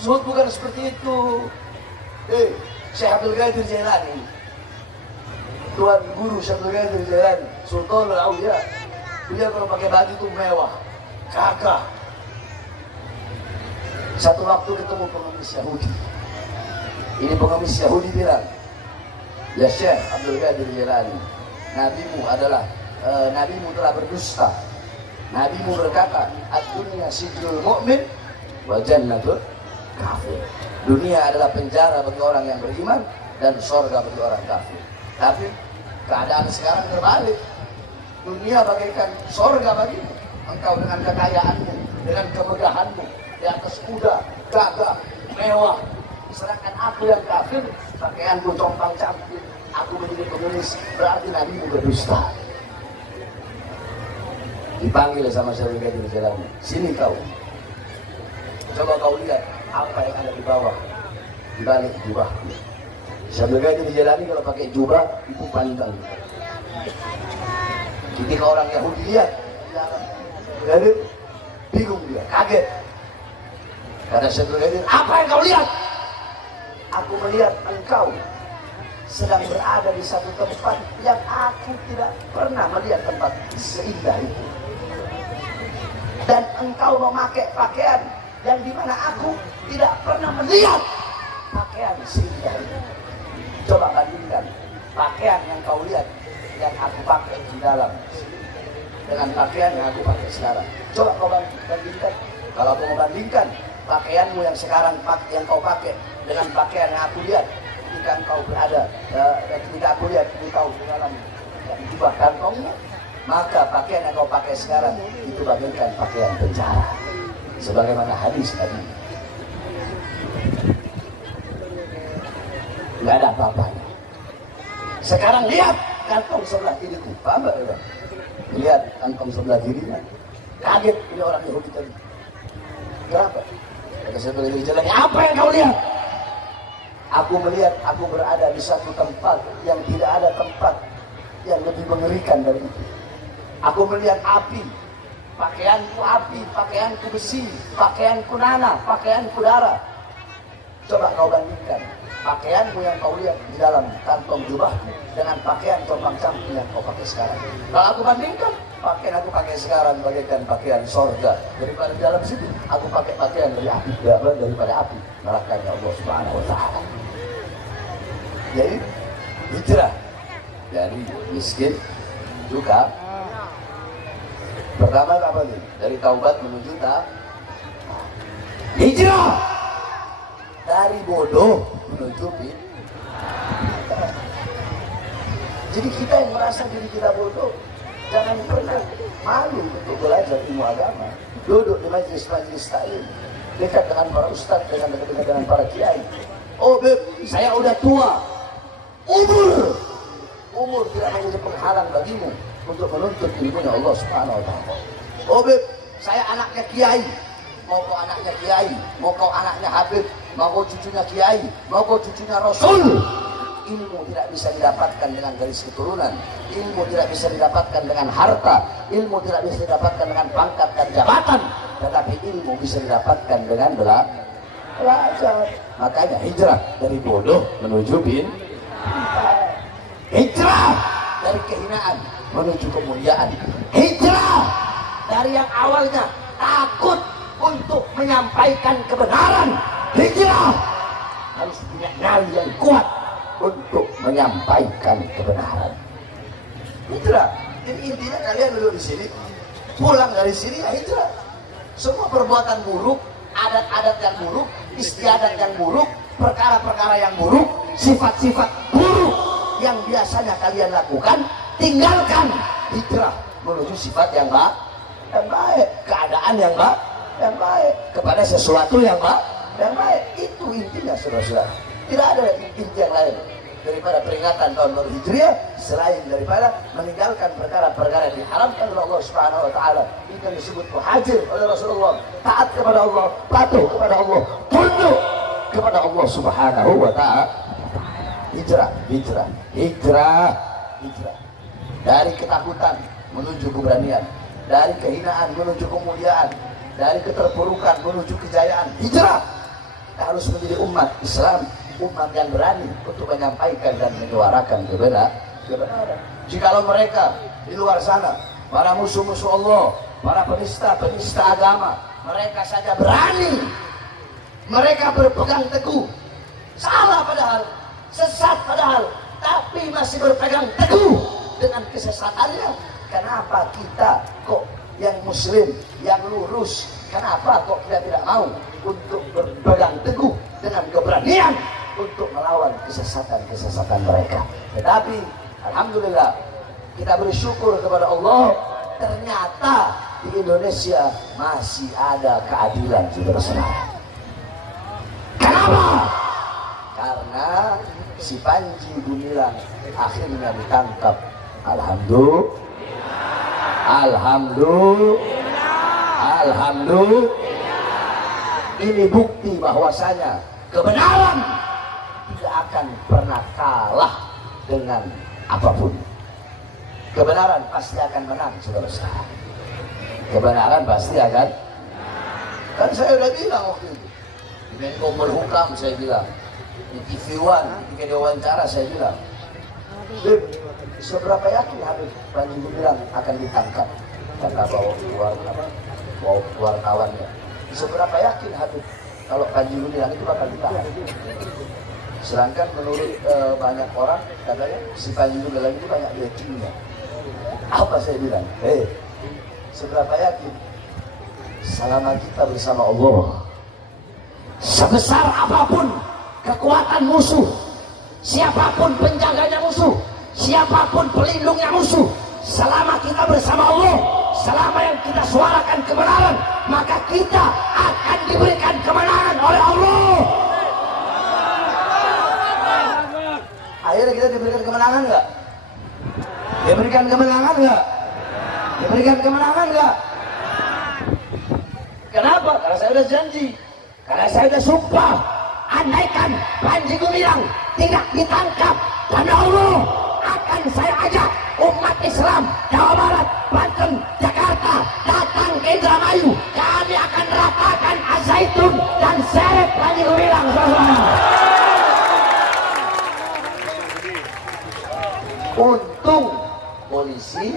Zuhud bukan seperti itu. Syekh Abdul Qadir Jailani, Tuan Guru Syekh Abdul Qadir Jailani, Sultanul Auliya, dia kalau pakai baju itu mewah, gagah. Satu waktu ketemu pengemis Yahudi. Ini pengemis Yahudi bilang, ya Syekh Abdul Qadir Jailani, nabimu adalah nabimu telah berdusta. Nabimu berkata, ad-dunya sijnul mu'min wa jannatul kafir. Dunia adalah penjara bagi orang yang beriman dan surga bagi orang kafir. Tapi keadaan sekarang terbalik. Dunia bagaikan surga bagimu. Engkau dengan kekayaanmu, dengan kemegahanmu, di atas kuda, gagah, mewah. Sedangkan aku yang kafir, pakaianku compang-camping, aku menjadi pengemis, berarti nabimu berdusta. Dipanggil sama Syekh Abdul Qadir Jilani, sini kau. Coba kau lihat apa yang ada di bawah, di balik jubahku. Syekh Abdul Qadir Jilani kalau pakai jubah itu panjang. Ketika orang Yahudi lihat, Qadir bingung dia, kaget. Kata Syekh Abdul Qadir, apa yang kau lihat? Aku melihat engkau sedang berada di satu tempat yang aku tidak pernah melihat tempat seindah itu. Dan engkau memakai pakaian yang dimana aku tidak pernah melihat pakaian seindah itu. Coba bandingkan pakaian yang kau lihat yang aku pakai di dalam dengan pakaian yang aku pakai sekarang. Coba kau bandingkan. Kalau kau membandingkan pakaianmu yang sekarang yang kau pakai dengan pakaian yang aku lihat ketika engkau berada, ketika aku lihat engkau di dalam jubah kantongmu, maka pakaian yang kau pakai sekarang itu bagaikan pakaian penjara, sebagaimana hadis tadi. Nggak ada apa-apanya. Sekarang lihat kantong sebelah kiriku, paham nggak? Lihat kantong sebelah kirinya, kaget ini orang Yahudi tadi. Kenapa? Kata Syekh Abdul Qadir Jilani, apa yang kau lihat? Aku melihat aku berada di satu tempat yang tidak ada tempat yang lebih mengerikan dari itu. Aku melihat api, pakaianku api, pakaianku besi, pakaianku nanah, pakaianku darah. Coba kau bandingkan pakaianmu yang kau lihat di dalam kantong jubahmu dengan pakaian compang-camping yang kau pakai sekarang. Kalau aku bandingkan, pakaian aku pakai sekarang bagaikan pakaian sorga. Daripada di dalam situ, aku pakai pakaian dari api, daripada api nerakanya Allah Subhanahu Wa Taala. Jadi hijrah dari miskin juga. Pertama apa nih? Dari taubat menuju hijrah. Dari bodoh menuju pintar. Jadi kita yang merasa diri kita bodoh, jangan pernah malu untuk belajar ilmu agama. Duduk di majelis-majelis taklim, dekat dengan para ustadz, dekat dengan para kiai. Oh beb, saya udah tua. Umur tidak menjadi penghalang bagimu untuk menuntut ilmunya Allah Subhanahu Wa Taala. Oh beb, saya anaknya kiai. Mau kau anaknya kiai, mau kau anaknya habib, mau kau cucunya kiai, mau kau cucunya rasul. Ilmu tidak bisa didapatkan dengan garis keturunan. Ilmu tidak bisa didapatkan dengan harta. Ilmu tidak bisa didapatkan dengan pangkat dan jabatan. Tetapi ilmu bisa didapatkan dengan belajar. Makanya hijrah dari bodoh menuju hijrah dari kehinaan menuju kemuliaan. Hijrah dari yang awalnya takut untuk menyampaikan kebenaran. Hijrah harus punya nyali yang kuat untuk menyampaikan kebenaran. Hijrah. Jadi intinya kalian duduk di sini, pulang dari sini ya hijrah. Semua perbuatan buruk, adat-adat yang buruk, istiadat yang buruk, perkara-perkara yang buruk, sifat-sifat buruk yang biasanya kalian lakukan, tinggalkan. Hijrah menuju sifat yang baik, keadaan yang baik, kepada sesuatu yang baik. Itu intinya, saudara-saudara. Tidak ada inti yang lain daripada peringatan tahun baru Hijriah selain daripada meninggalkan perkara-perkara yang diharamkan oleh Allah Subhanahu Wa Taala. Itu yang disebut muhajir oleh Rasulullah. Taat kepada Allah, patuh kepada Allah, tunduk kepada Allah Subhanahu Wa Taala. Hijrah. Dari ketakutan menuju keberanian, dari kehinaan menuju kemuliaan, dari keterpurukan menuju kejayaan. Hijrah. Kita harus menjadi umat Islam, umat yang berani untuk menyampaikan dan menyuarakan kebenaran. Jikalau mereka di luar sana, para musuh-musuh Allah, para penista agama, mereka saja berani, mereka berpegang teguh, salah padahal, sesat padahal, tapi masih berpegang teguh dengan kesesatannya. Kenapa kita kok yang muslim, yang lurus. Kenapa kok kita tidak mau untuk berpegang teguh dengan keberanian untuk melawan kesesatan-kesesatan mereka? Tetapi alhamdulillah kita bersyukur kepada Allah, ternyata di Indonesia masih ada keadilan, saudara-saudara. Kenapa? Karena si Panji Gumilang akhirnya ditangkap. Alhamdulillah. Ini bukti bahwasanya kebenaran tidak akan pernah kalah dengan apapun. Kebenaran pasti akan menang, saudara-saudara. Kebenaran pasti akan. Kan saya udah bilang waktu itu di Menko Polhukam, saya bilang di TV One ketika diwawancara, saya bilang, seberapa yakin Habib Panji Gumilang akan ditangkap? Kata bawa wartawannya, seberapa yakin Habib kalau Panji Gumilang itu bakal ditahan? Sedangkan menurut banyak orang katanya si Panji Gumilang itu banyak backingnya. Apa saya bilang? Seberapa yakin? Selama kita bersama Allah, sebesar apapun kekuatan musuh, siapapun penjaganya musuh, siapapun pelindungnya musuh, selama kita bersama Allah, selama yang kita suarakan kebenaran, maka kita akan diberikan kemenangan oleh Allah. Akhirnya kita diberikan kemenangan nggak? Diberikan kemenangan nggak? Diberikan kemenangan nggak? Kenapa? Karena saya sudah janji, karena saya sudah sumpah, andaikan Panji Gumilang tidak ditangkap, demi Allah akan saya ajak umat Islam Jawa Barat, Banten, Jakarta datang ke Indramayu. Kami akan ratakan Al-Zaitun dan seret Panji Gumilang. Untung polisi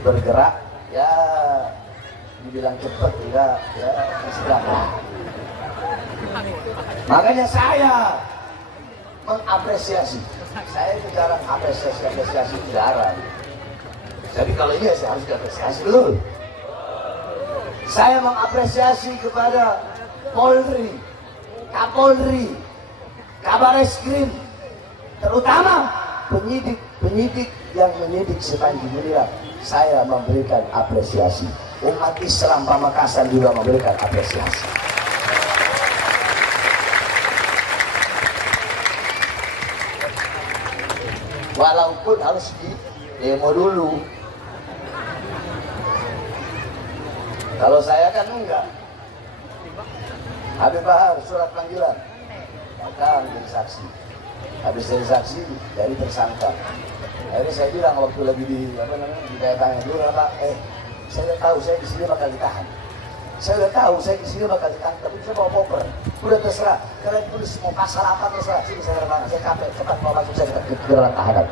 bergerak, ya dibilang cepat tidak, ya sedang. Makanya saya mengapresiasi. Saya itu jarang apresiasi dilarang. Jadi kalau iya saya harus diapresiasi dulu. Saya mengapresiasi kepada Polri, Kapolri, Kabareskrim, terutama penyidik yang menyidik si Panji Gumilang. Saya memberikan apresiasi. Umat Islam Pamekasan juga memberikan apresiasi. Walaupun harus di demo dulu. Kalau saya kan enggak. Habib Bahar surat panggilan, datang jadi saksi. Habis jadi saksi jadi tersangka. Akhirnya saya bilang waktu lagi di tanya dulu, Pak, saya udah tahu saya di sini bakal ditahan. Saya udah tahu saya di sini bakal ditahan, tapi saya bawa koper. Udah terserah, kalian tulis mau pasal apa terserah. Sini saya terbang, saya capek, cepat mau masuk saya ke dalam tahanan.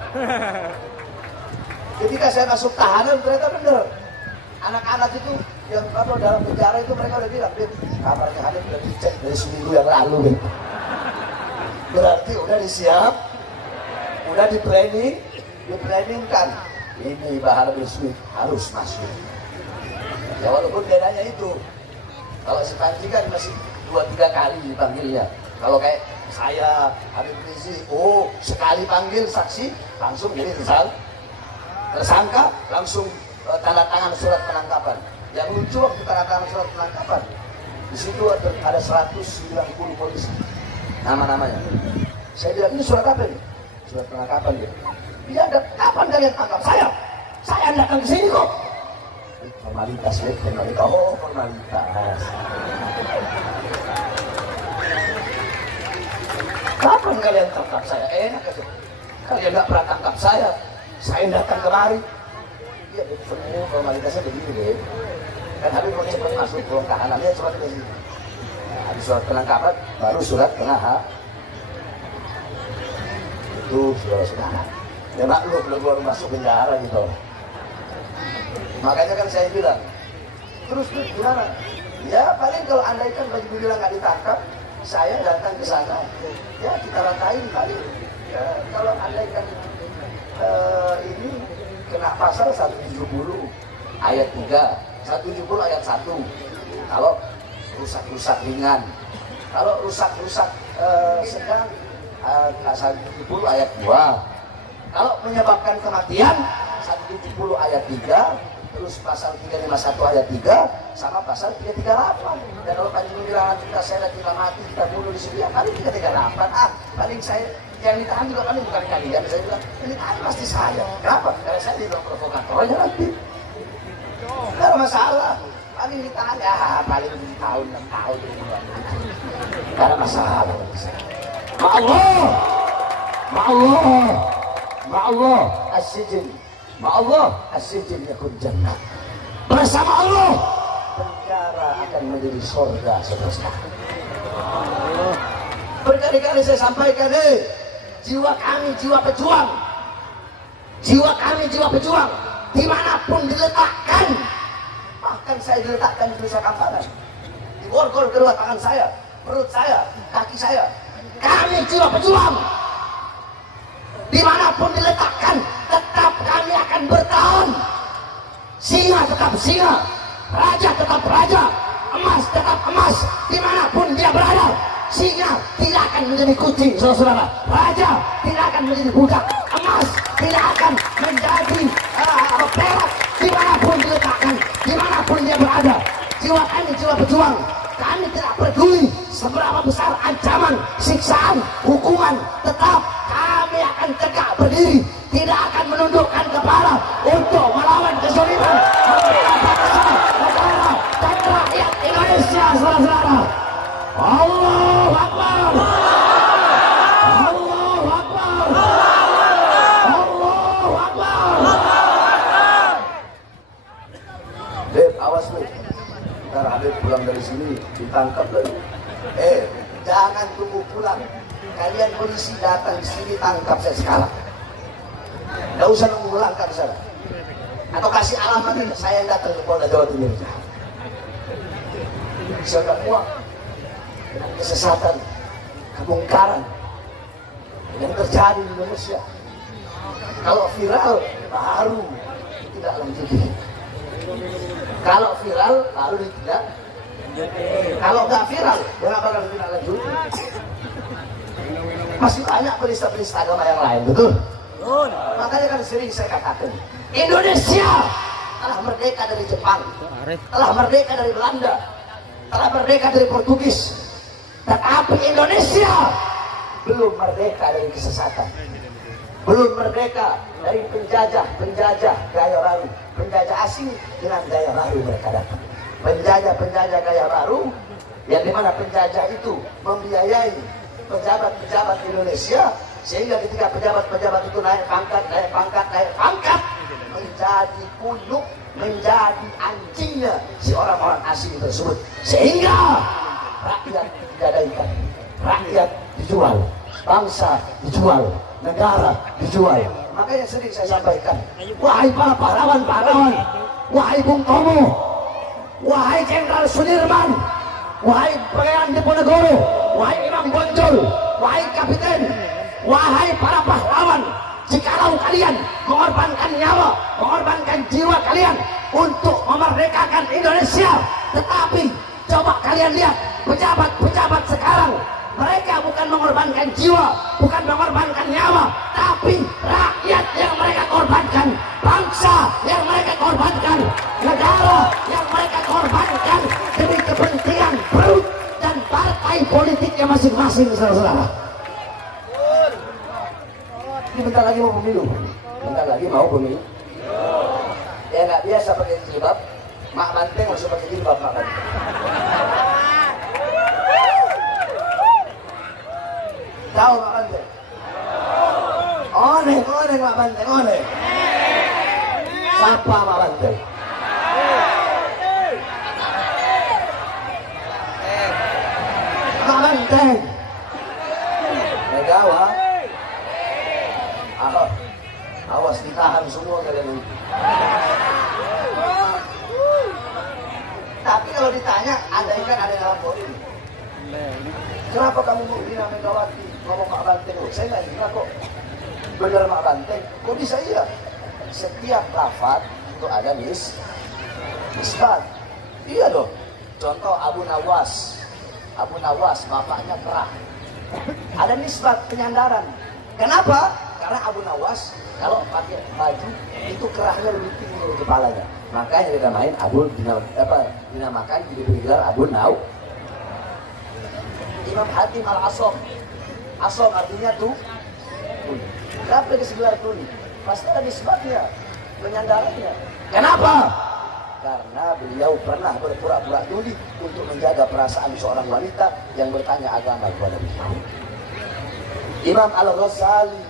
Ketika saya masuk tahanan ternyata bener. Anak-anak itu yang kalau dalam penjara itu mereka udah bilang, kamarnya Habib udah dicek dari seminggu yang lalu. Berarti udah disiap, udah diplanningkan. Ini Bahar Bismit harus masuk. Ya walaupun bedanya itu, kalau si Panji kan masih 2-3 kali dipanggilnya. Kalau kayak saya, Habib Rizik, sekali panggil saksi langsung jadi tersangka, langsung tanda tangan surat penangkapan. Yang lucu waktu tanda tangan surat penangkapan, di situ ada 190 polisi nama-namanya. Saya bilang, ini surat apa nih? Surat penangkapan dia. Dia ada, kapan kalian tangkap saya? Saya datang ke sini kok. Formalitas, formalitas. Oh, formalitas. Kapan kalian tangkap saya? Enak aja. Kalian nggak pernah tangkap saya. Saya datang kemari. Iya, semua formalitasnya begini deh. Kan Habib mau cepat masuk ruang tahanannya, cepat ke sini. Nah, habis surat penangkapan, baru surat penahanan. Itu saudara-saudara. Ya maklum belum baru masuk penjara gitu. Makanya kan saya bilang, terus gimana? Ya paling kalau andaikan Panji Gumilang nggak ditangkap, saya datang ke sana, ya kita ratain paling. Ya, kalau andaikan ini kena pasal 170, ayat 3, 170 ayat 1. Kalau rusak-rusak ringan, kalau rusak-rusak sedang 170 ayat 2. Kalau menyebabkan kematian 170 ayat 3, terus pasal 351 ayat 3 sama pasal 338. Dan kalau paling bilang kita seret, kita mati, kita bunuh di sini, ya paling 338. Paling saya yang ditahan juga paling bukan kalian. Saya bilang ini ditahan pasti saya. Kenapa? Karena saya dibilang provokatornya nanti. Tidak ada masalah. Paling ditahan ya paling tahun 6 tahun. Tidak ada masalah. Ma'allah, ma'allah, ma'allah as-sijin, ma'allah as-sijin yakun jannah. Bersama Allah penjara akan menjadi surga seterusnya. Berkali-kali saya sampaikan, jiwa kami jiwa pejuang, jiwa kami jiwa pejuang, dimanapun diletakkan. Bahkan saya diletakkan di Nusa Kambangan, di borgol kedua tangan saya, perut saya, kaki saya. Kami jiwa pejuang, dimanapun diletakkan tetap kami akan bertahan. Singa tetap singa, raja tetap raja, emas tetap emas. Dimanapun dia berada, singa tidak akan menjadi kucing, saudara-saudara. Raja tidak akan menjadi budak, emas tidak akan menjadi perak. Dimanapun diletakkan, dimanapun dia berada, jiwa kami jiwa pejuang. Kami tidak peduli seberapa besar ancaman, siksaan, hukuman, tetap kami akan tegak berdiri, tidak akan menundukkan kepala untuk melawan kezaliman, membela bangsa, negara, dan rakyat Indonesia, saudara-saudara. Allahu Akbar, Allahu Akbar, Allahu Akbar. Beb, awas lu. Ntar Habib pulang dari sini ditangkap lagi. Jangan tunggu pulang. Kalian polisi datang di sini tangkap saya sekarang. Nggak usah nunggu pulang ke sana. Atau kasih alamat saya yang datang ke Polda Jawa Timur. Saya nggak muak dengan kesesatan, kebongkaran yang terjadi di Indonesia. Kalau viral baru tidak lanjuti. Kalau viral baru tidak. Kalau nggak viral, nggak bakal tidak lanjut. Masih banyak peristiwa-peristiwa agama yang lain, betul? Makanya kan sering saya katakan, Indonesia telah merdeka dari Jepang, telah merdeka dari Belanda, telah merdeka dari Portugis, tetapi Indonesia belum merdeka dari kesesatan, belum merdeka dari penjajah gaya baru, penjajah asing dengan gaya baru mereka datang. Penjajah gaya baru yang dimana penjajah itu membiayai pejabat-pejabat Indonesia, sehingga ketika pejabat-pejabat itu naik pangkat, menjadi kunyuk, menjadi anjingnya si orang-orang asing tersebut, sehingga rakyat digadaikan, rakyat dijual, bangsa dijual, negara dijual. Makanya sering saya sampaikan, wahai para pahlawan-pahlawan, wahai Bung Tomo, wahai Jenderal Sudirman, wahai Pangeran Diponegoro, wahai Imam Bonjol, wahai Kapiten, wahai para pahlawan, jikalau kalian mengorbankan nyawa, mengorbankan jiwa kalian untuk memerdekakan Indonesia, tetapi coba kalian lihat pejabat-pejabat sekarang, mereka bukan mengorbankan jiwa, bukan mengorbankan nyawa, tapi rakyat yang mereka korbankan, bangsa yang mereka korbankan, negara yang mereka korbankan demi kepentingan perut dan partai politiknya masing-masing, saudara-saudara. Ini bentar lagi mau pemilu, bentar lagi mau pemilu. Ya nggak biasa pakai jilbab, Mak Banteng langsung pakai jilbab Mak Banteng. Tahu Mak Banteng? Oneng Mak Banteng, oneng. Siapa Mak Banteng? Mak Banteng. Negawa. Awas ditahan semua kalian ini. Tapi kalau ditanya, andaikan ada yang laporin, kenapa kamu menghina Megawati, ngomong Mak Banteng? Saya nggak hina kok. Bener Mak Banteng, kok bisa iya? Setiap lafaz itu ada Nisbat. Iya dong. Contoh Abu Nawas. Abu Nawas bapaknya kerah. Ada nisbat penyandaran. Kenapa? Karena Abu Nawas kalau pakai baju itu kerahnya lebih tinggi dari kepalanya. Makanya dinamain dinamakan diberi gelar Abu Nawas. Imam Hatim Al-Asom. Asom artinya tuh. Kenapa dikasih gelar tuli? Pasti ada nisbatnya, penyandarannya. Kenapa? Karena beliau pernah berpura-pura tuli untuk menjaga perasaan seorang wanita yang bertanya agama kepada beliau. Imam Al-Ghazali.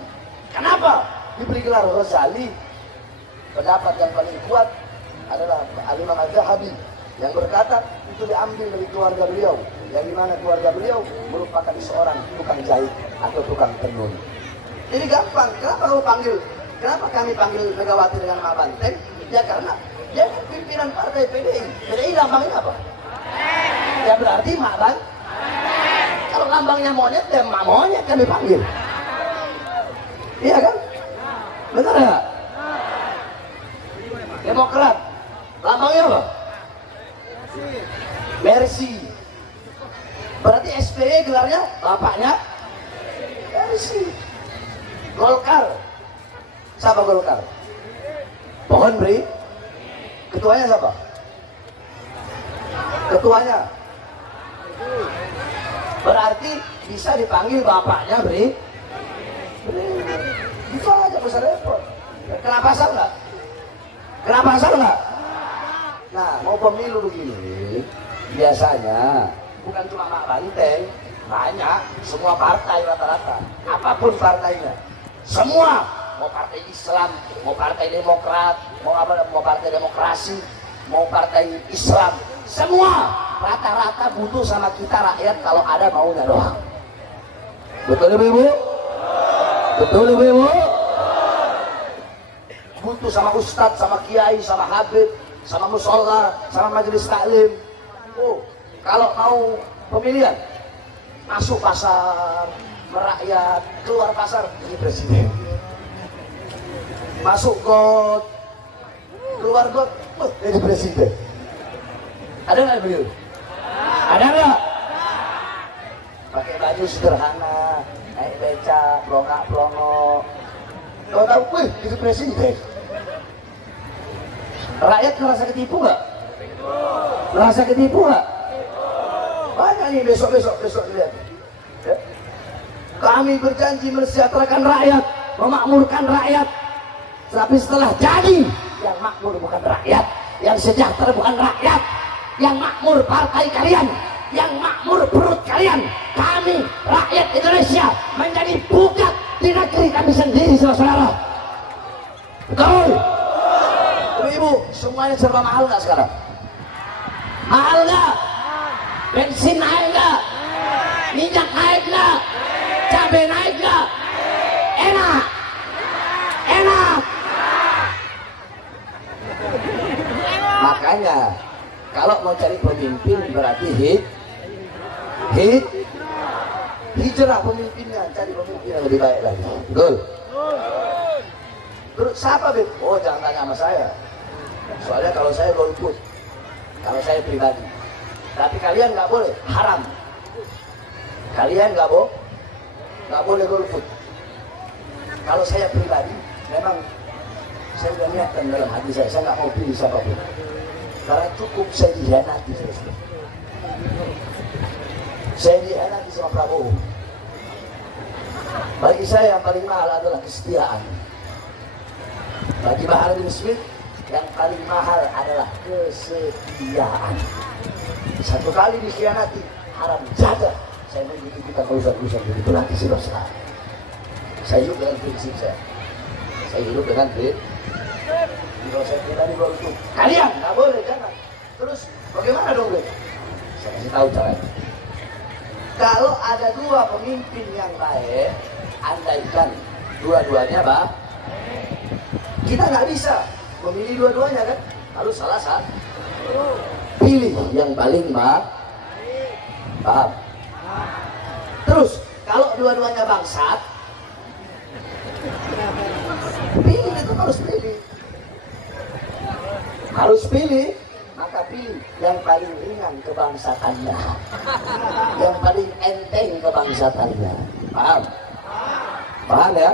Kenapa diberi gelar Ghazali? Pendapat yang paling kuat adalah Al-Imam Al-Zahabi yang berkata itu diambil dari keluarga beliau, yang dimana keluarga beliau merupakan seorang tukang jahit atau tukang tenun. Jadi gampang. Kenapa kami panggil Megawati dengan nama Banteng? Ya karena dia pimpinan partai PDI. PDI lambangnya apa? Ya berarti Mak Banteng. Kalau lambangnya monyet, ya Mak Monyet kami panggil. Iya kan? Benar nggak? Demokrat. Lambangnya apa? Mercy. Berarti SBY gelarnya bapaknya Mercy. Golkar. Siapa Golkar? Pohon beri. Ketuanya siapa? Ketuanya. Berarti bisa dipanggil bapaknya beri. Itu aja besar repot. Kena pasal nggak? Kena pasal nggak? Nah, mau pemilu begini, biasanya bukan cuma Mak Banteng, banyak, semua partai rata-rata, apapun partainya, semua, mau partai Islam, mau partai Demokrat, mau partai Demokrasi, mau partai Islam, semua rata-rata butuh sama kita rakyat kalau ada maunya doang. Betul Ibu? Betul Ibu? Butuh sama ustadz, sama kiai, sama habib, sama musola, sama majelis taklim. Oh, kalau mau pemilihan, masuk pasar, merakyat, keluar pasar, ini presiden. Masuk got, keluar got, jadi presiden. Ada nggak beliau? Ada nggak? Pakai baju sederhana, naik beca, pelongak-pelongok. Kau tahu, wih, itu presiden. Rakyat ngerasa ketipu nggak? Ngerasa ketipu nggak? Banyak nih besok lihat. Ya. Kami berjanji mensejahterakan rakyat, memakmurkan rakyat. Tapi setelah jadi, yang makmur bukan rakyat, yang sejahtera bukan rakyat, yang makmur partai kalian, yang makmur perut kalian. Kami rakyat Indonesia menjadi bukat di negeri kami sendiri, saudara. Betul? Ibu, semuanya serba mahal nggak sekarang? Mahal nggak? Bensin naik nggak? Minyak naik nggak? Cabai naik nggak? Enak? Enak? Makanya kalau mau cari pemimpin berarti hijrah pemimpinnya, cari pemimpin yang lebih baik lagi. Betul? Terus siapa Beb? Oh jangan tanya sama saya. Soalnya kalau saya golput, kalau saya pribadi. Tapi kalian nggak boleh, haram. Kalian nggak boleh golput. Kalau saya pribadi, memang saya udah niatkan dalam hati saya nggak mau pilih siapapun. Karena cukup saya dihianati. Saya dihianati sama Prabowo. Bagi saya yang paling mahal adalah kesetiaan. Bagi Bahar bin Smith yang paling mahal adalah kesetiaan. Satu kali dikhianati, haram jaga. Saya mengikuti kita usah begitu lagi saudara. Saya hidup dengan prinsip saya. Saya hidup dengan prinsip. Kalau saya pribadi itu kalian nggak boleh, jangan. Terus bagaimana dong Beb? Saya kasih tahu caranya. Kalau ada dua pemimpin yang baik, andaikan dua-duanya kita nggak bisa memilih dua-duanya kan, harus salah satu. Pilih yang paling paham. Terus kalau dua-duanya bangsat, pilih itu harus pilih. pilih yang paling ringan kebangsatannya, yang paling enteng kebangsatannya. Paham? Paham ya?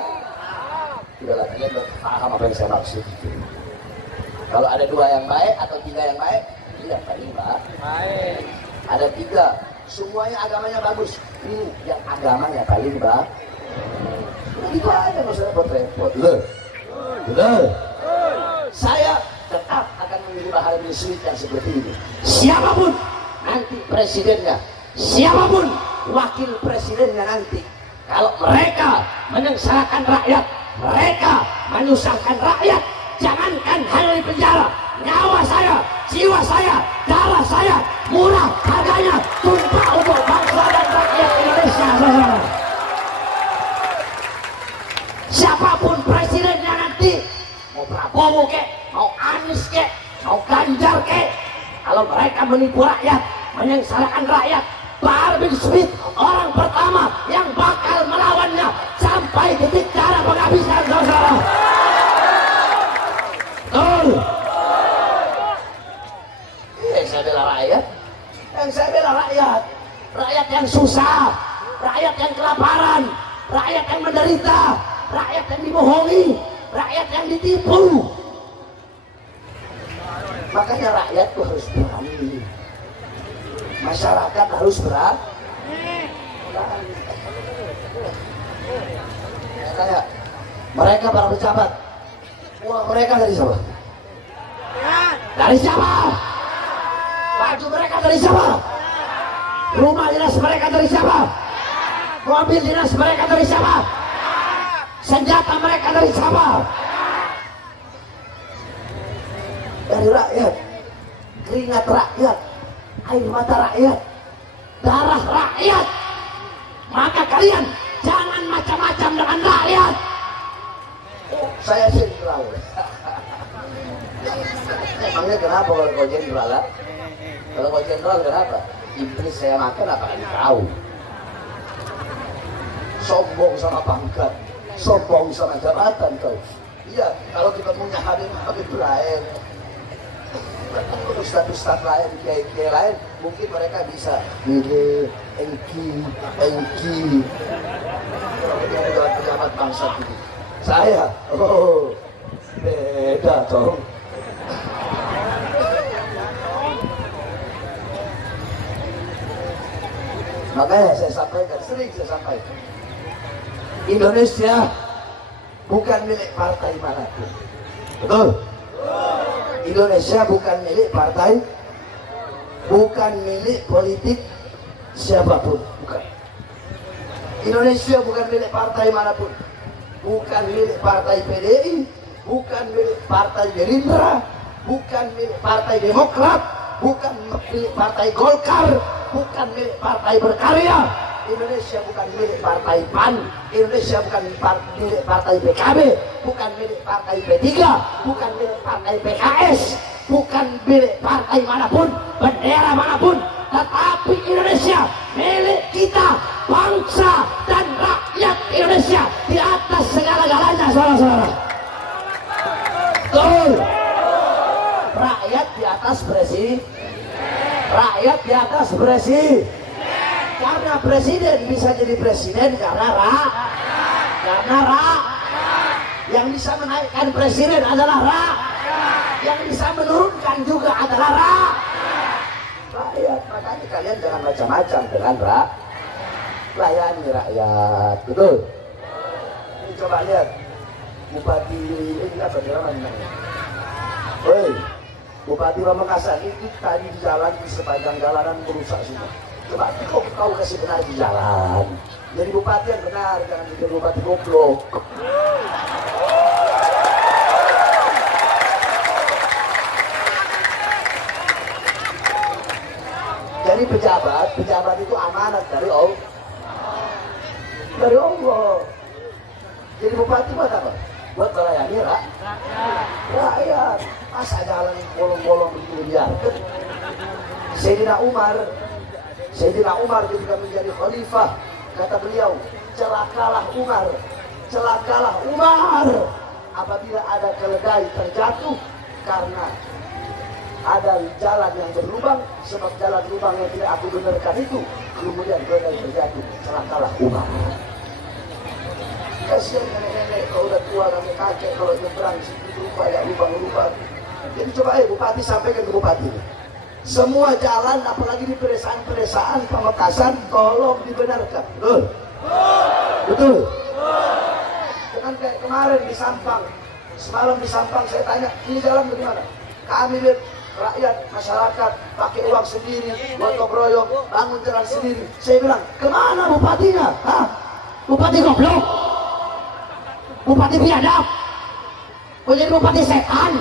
Udahlah, kalian udah paham apa yang saya maksud. Kalau ada 2 yang baik atau 3 yang baik, yang paling baik. Ada 3, semuanya agamanya bagus. Ini yang agamanya paling baik. Itu aja, nggak usah repot-repot. Saya tetap akan memilih Bahar bin Smith yang seperti ini. Siapapun nanti presidennya, siapapun wakil presidennya nanti, kalau mereka menyengsarakan rakyat, mereka menyusahkan rakyat, jangankan hanya di penjara, nyawa saya, jiwa saya, darah saya, murah harganya, tumpah untuk bangsa dan rakyat Indonesia. Siapapun presidennya nanti, mau Prabowo kek, mau Anies kek, mau Ganjar kek, kalau mereka menipu rakyat, menyengsarakan rakyat, Bahar bin Smith orang pertama yang bakal melawannya sampai titik darah penghabisan, saudara. Betul. Yang saya bela rakyat, yang saya bela rakyat, rakyat yang susah, rakyat yang kelaparan, rakyat yang menderita, rakyat yang dibohongi, rakyat yang ditipu. Makanya rakyat tuh harus berani, masyarakat harus berani. Kayak mereka para pejabat, uang mereka dari siapa? Dari siapa? Baju mereka dari siapa? Rumah dinas mereka dari siapa? Mobil dinas mereka dari siapa? Senjata mereka dari siapa? Dari rakyat. Keringat rakyat, air mata rakyat, darah rakyat. Maka kalian jangan macam-macam dengan rakyat. Saya sentral. Emangnya kenapa kalau kau jenderal? Kalau kau jenderal kenapa? Iblis saya makan apa kali tahu? Sombong sama pangkat, sombong sama jabatan kau. Iya, kalau kita punya Habib lain, ustaz-ustaz lain, kiai-kiai lain, mungkin mereka bisa milih engki. Kalau kita pejabat bangsa ini, saya, beda dong. Makanya saya sampaikan, sering saya sampaikan, Indonesia bukan milik partai manapun. Betul? Indonesia bukan milik partai, bukan milik politik siapapun, bukan. Indonesia bukan milik partai manapun, bukan milik partai PDI, bukan milik partai Gerindra, bukan milik partai Demokrat, bukan milik partai Golkar, bukan milik partai Berkarya. Indonesia bukan milik partai PAN, Indonesia bukan milik partai PKB, bukan milik partai P3, bukan milik partai PKS, bukan milik partai manapun, bendera manapun, tetapi Indonesia milik kita, bangsa dan rakyat Indonesia di atas segala-galanya, saudara-saudara. Betul. Rakyat di atas presiden, rakyat di atas presiden. Karena presiden bisa jadi presiden karena yang bisa menaikkan presiden adalah yang bisa menurunkan juga adalah rakyat. Makanya kalian jangan macam-macam dengan layani rakyat. Betul? Ini coba lihat Bupati ini apa namanya? Woi, Bupati Pamekasan ini tadi di jalan di sepanjang jalanan merusak semua. Coba kau kasih benar di jalan. Jadi bupati yang benar, jangan jadi bupati goblok. Jadi pejabat itu amanat dari Allah. Dari Allah. Jadi bupati buat apa? Buat melayani rakyat. Masa jalan bolong-bolong begitu biarkan. Sayyidina Umar ketika menjadi khalifah, kata beliau, celakalah Umar apabila ada keledai terjatuh karena ada jalan yang berlubang, sebab jalan lubang yang tidak aku benarkan itu kemudian badai terjatuh, celakalah umat. Kasihan nenek-nenek kalau udah tua, kakek kalau nyebrang situ banyak lubang-lubang. Jadi coba Bupati sampaikan ke Bupati, semua jalan apalagi di pedesaan-pedesaan Pamekasan tolong dibenarkan. Betul? Betul? Jangan kayak kemarin di Sampang, semalam di Sampang saya tanya, ini jalan bagaimana? Kami lihat rakyat, masyarakat pakai uang sendiri, gotong royong, bangun jalan sendiri. Saya bilang, kemana bupatinya? Hah? Bupati goblok? Bupati biadab? Mau jadi bupati setan?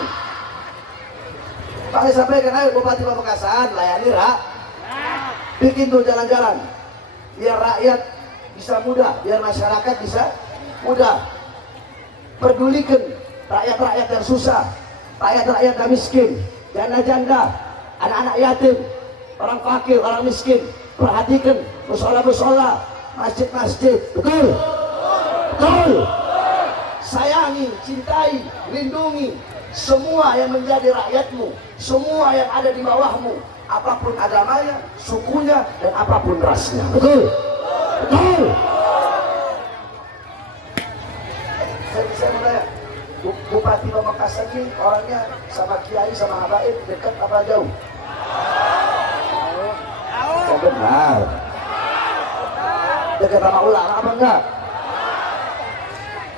Pak sampaikan, ayo Bupati Pamekasan layani bikin tuh jalan-jalan biar rakyat bisa mudah, biar masyarakat bisa mudah. Pedulikan rakyat-rakyat yang susah, rakyat-rakyat yang miskin, janda-janda, anak-anak yatim, orang fakir, orang miskin. Perhatikan musola-musola, masjid-masjid. Betul? Betul? Sayangi, cintai, lindungi semua yang menjadi rakyatmu, semua yang ada di bawahmu, apapun agamanya, sukunya, dan apapun rasnya. Betul? Betul? Saya mau tanya, Bupati Pamekasan ini orangnya sama Kiai sama Habaib dekat apa jauh? Oh, benar. Dekat sama ulama apa enggak?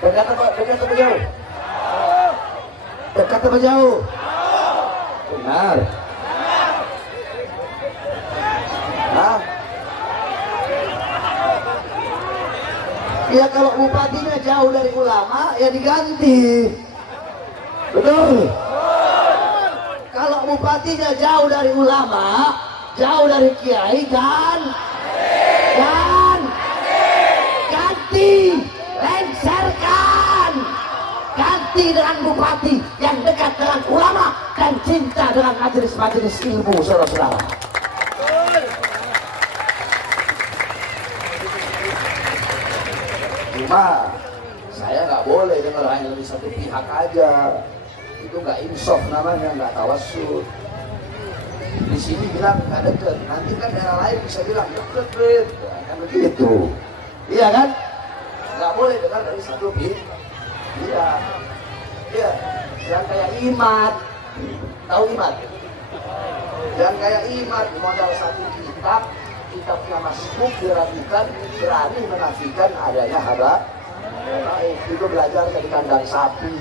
Dekat apa jauh? Dekat apa jauh? Benar. Hah? Ya kalau bupatinya jauh dari ulama ya diganti. Betul? Kalau bupatinya jauh dari ulama, jauh dari kiai, ganti, lengserkan, ganti dengan bupati yang dekat dengan ulama dan cinta dengan majelis-majelis ilmu, saudara-saudara. Cuma saya nggak boleh dengar hanya dari satu pihak aja, itu nggak insaf namanya, nggak tawasul. Di sini bilang nggak deket, nanti kan daerah lain bisa bilang deket, kan begitu, iya kan? Nggak boleh dengar dari satu pihak. Iya, yang kayak Imat, tahu Imat? Yang kayak Imat modal satu kitabnya masbuk diragukan, berani menafikan adanya itu belajar dari kandang sapi.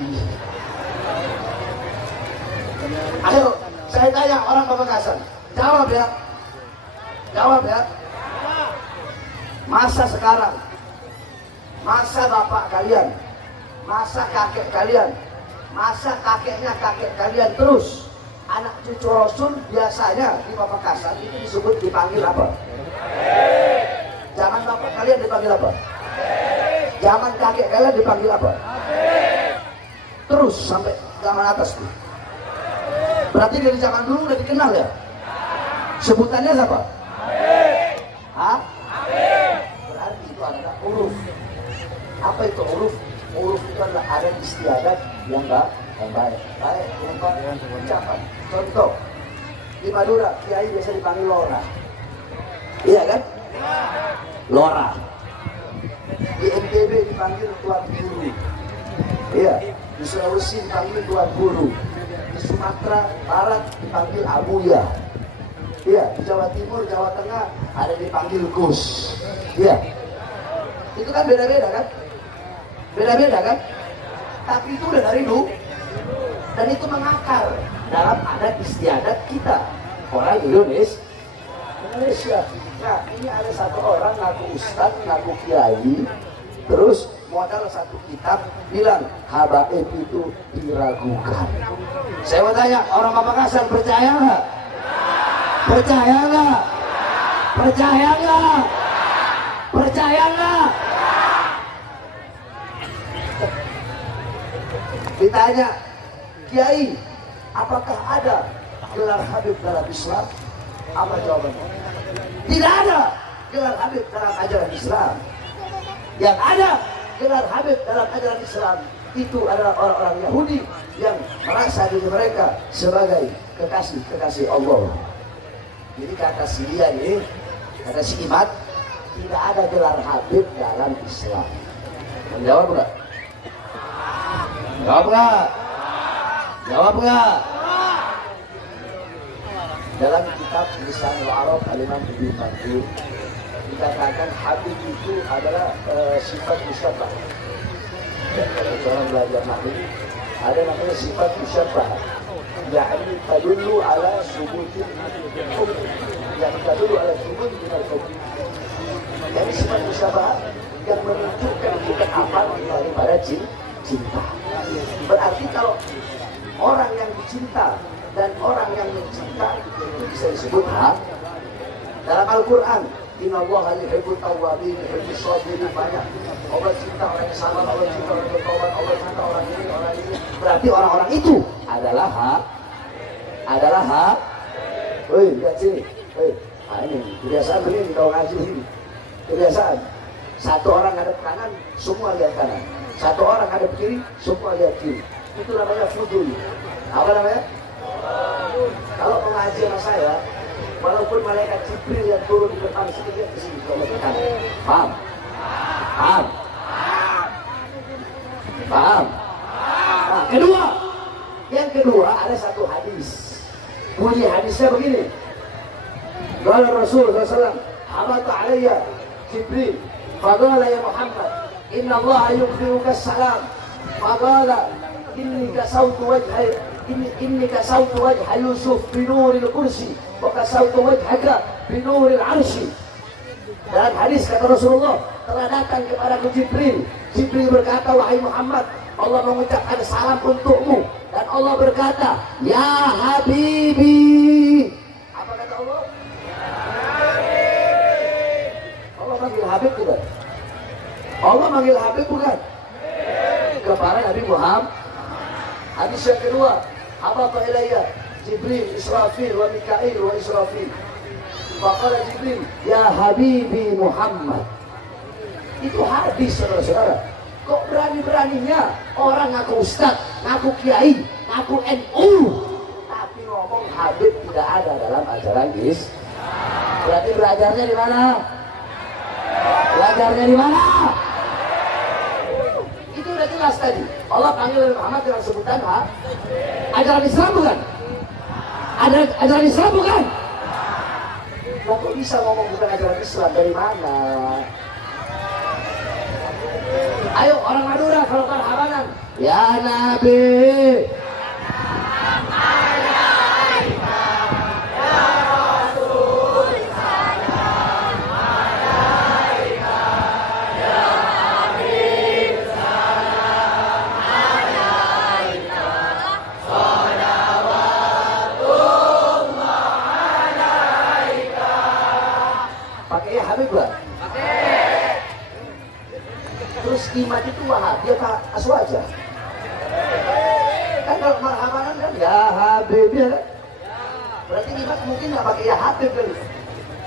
Ayo, saya tanya orang Pamekasan, jawab ya, masa sekarang, masa bapak kalian, masa kakek kalian, masa kakeknya kakek kalian, terus anak cucu Rasul biasanya di Pamekasan itu disebut dipanggil apa? Zaman bapak kalian dipanggil apa? Zaman kakek kalian dipanggil apa? Terus sampai zaman atas tuh. Berarti dari zaman dulu udah dikenal ya? Sebutannya siapa? Hah? Berarti itu adalah huruf. Apa itu huruf? Huruf itu adalah ada istiadat yang baik. Baik, ucapan. Contoh, di Madura, Kiai biasa dipanggil Lora. Iya kan? Lora. Di NTB dipanggil Tuan Guru. Iya. Di Sulawesi dipanggil Tuan Guru. Di Sumatera Barat dipanggil Abuya. Iya. Di Jawa Timur, Jawa Tengah ada dipanggil Gus. Iya. Itu kan beda-beda kan? Beda-beda kan? Tapi itu udah dari dulu. Dan itu mengakar dalam adat istiadat kita orang Indonesia. Nah, ini ada satu orang ngaku ustaz, ngaku kiai, terus modal satu kitab bilang habaib itu diragukan. Saya mau tanya, orang Pamekasan percaya nggak? Percaya nggak? Percaya nggak? Percaya nggak? Ditanya, Kiai, apakah ada gelar Habib dalam Islam? Apa jawabannya? Tidak ada gelar Habib dalam ajaran Islam. Yang ada gelar Habib dalam ajaran Islam itu adalah orang-orang Yahudi yang merasa diri mereka sebagai kekasih Allah. Jadi kata si dia ini, kata si Imad, tidak ada gelar Habib dalam Islam. Menjawab enggak? Jawab enggak? Jawab enggak? Dalam kitab Lisanul Arab Al-Imam Ibnu Mandur dikatakan Habib itu adalah sifat musyabbah. Kalau orang belajar nahwu ada namanya sifat musyabbah, yakni tadullu ala subutin hukum, yang tadullu ala subut minal hukum. Jadi sifat musyabbah yang menunjukkan bukan apa daripada cinta. Berarti kalau orang yang dicinta dan orang yang mencinta itu bisa disebut dalam Al-Quran. Innallaha yuhibbut tawwabin wa yuhibbus shabirin, banyak. Allah cinta orang yang sabar, Allah cinta orang yang bertobat, Allah cinta orang ini, orang ini. Berarti orang-orang itu adalah woi, lihat sini. Ini kebiasaan begini kalau ngaji ini. Kebiasaan. Satu orang ngadep kanan, semua lihat kanan. Satu orang ngadep kiri, semua lihat kiri. Itu namanya fudul. Apa namanya? Kalau mengaji sama saya, walaupun malaikat Jibril yang turun di depan sedikit ke sini, kalau ke kanan. Paham? Paham? Paham? Nah, yang kedua ada satu hadis. Bunyi hadisnya begini. Qala Rasulullah SAW, habata alayya Jibril, faqala ya Muhammad, inna Allah yukhbiruka salam. Faqala inni kasawtu wajha Yusuf binuril kursi wa kasawtu wajhaka binuril arshi. Dalam hadis kata Rasulullah, telah datang kepadaku Jibril. Jibril berkata, wahai Muhammad, Allah mengucapkan salam untukmu. Dan Allah berkata, ya Habibi. Apa kata Allah? Allah manggil Habib bukan? Allah manggil Habib bukan? Kepada Nabi Muhammad. Hadis yang kedua, habata ilayya Jibril, Israfil, wa Mikail, wa Israfil. Faqala Jibril, ya Habibi Muhammad. Itu hadis, saudara-saudara. Kok berani-beraninya orang ngaku ustaz, ngaku kiai, ngaku NU, tapi ngomong Habib tidak ada dalam ajaran Islam. Berarti belajarnya di mana? Belajarnya di mana? Itu udah jelas tadi. Allah panggil Muhammad dengan sebutan ajaran Islam bukan? Ajaran Islam bukan? Nah, kok bisa ngomong bukan ajaran Islam? Dari mana? Ayo orang Madura kalau marhabanan. Ya Nabi. Pakai Habib gak? Terus Imad itu Wahabi apa Aswaja? Kan kalau marhabanan kan ya Habib ya kan? Berarti Imad mungkin nggak pakai ya Habib kan?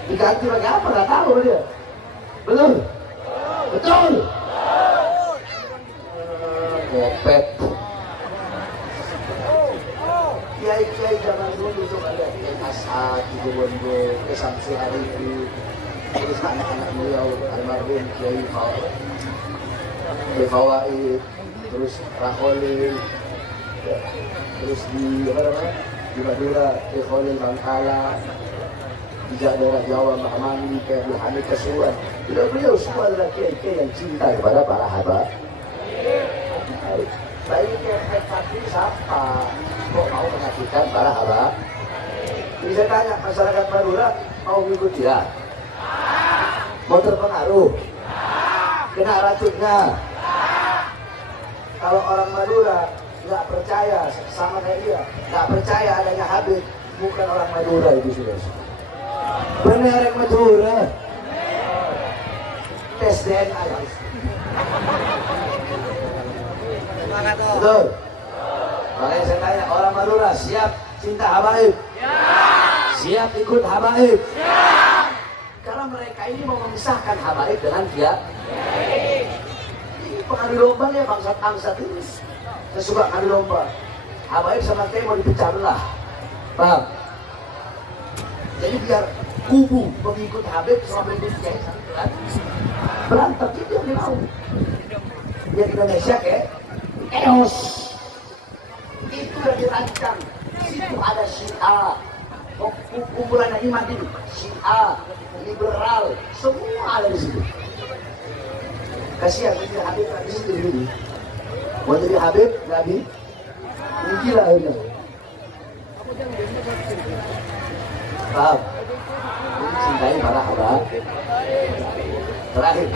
Diganti pakai apa? Nggak tahu dia. Betul? Betul? Kopet. Kiai-kiai zaman dulu coba lihat Kiai Asad, Ibu Bondo, Kiai Samsul Arifi, terus anak-anak beliau almarhum Kiai Fawaid, terus Rakholil, ya. Terus di Madura, Kiai Kholil Bangkala, di daerah Jawa Mbak Mami, Kiai Abdul Hamid Kasuan. Beliau semua adalah kiai-kiai yang cinta kepada para haba. Baik Kiai Fatih siapa? Kok mau menyaksikan para haba? Jadi saya tanya, masyarakat Madura mau mengikut dia? Mau terpengaruh? Kena racunnya? Kalau orang Madura nggak percaya sama kayak dia, nggak percaya adanya Habib, bukan orang Madura itu sudah. Benar yang Madura. Tes DNA guys. Betul. Makanya saya tanya, orang Madura siap cinta Habaib? Siap ikut Habaib? Karena mereka ini mau memisahkan Habaib dengan dia. Ini pengadu lomba ya bangsat-bangsat ini. Saya suka ngadu lomba. Habaib sama Kiai mau dipecah belah. Paham? Jadi biar kubu pengikut Habib sama pengikut Kiai berantem itu yang mau. Biar Indonesia kayak chaos. Itu yang dirancang. Situ ada Syiah, kumpulan iman itu, Syiah, liberal, semua ada di situ. Kasihan jadi Habib di situ dulu. Mau jadi Habib lagi, gila akhirnya. Paham? Jadi cintai para Habib. Terakhir.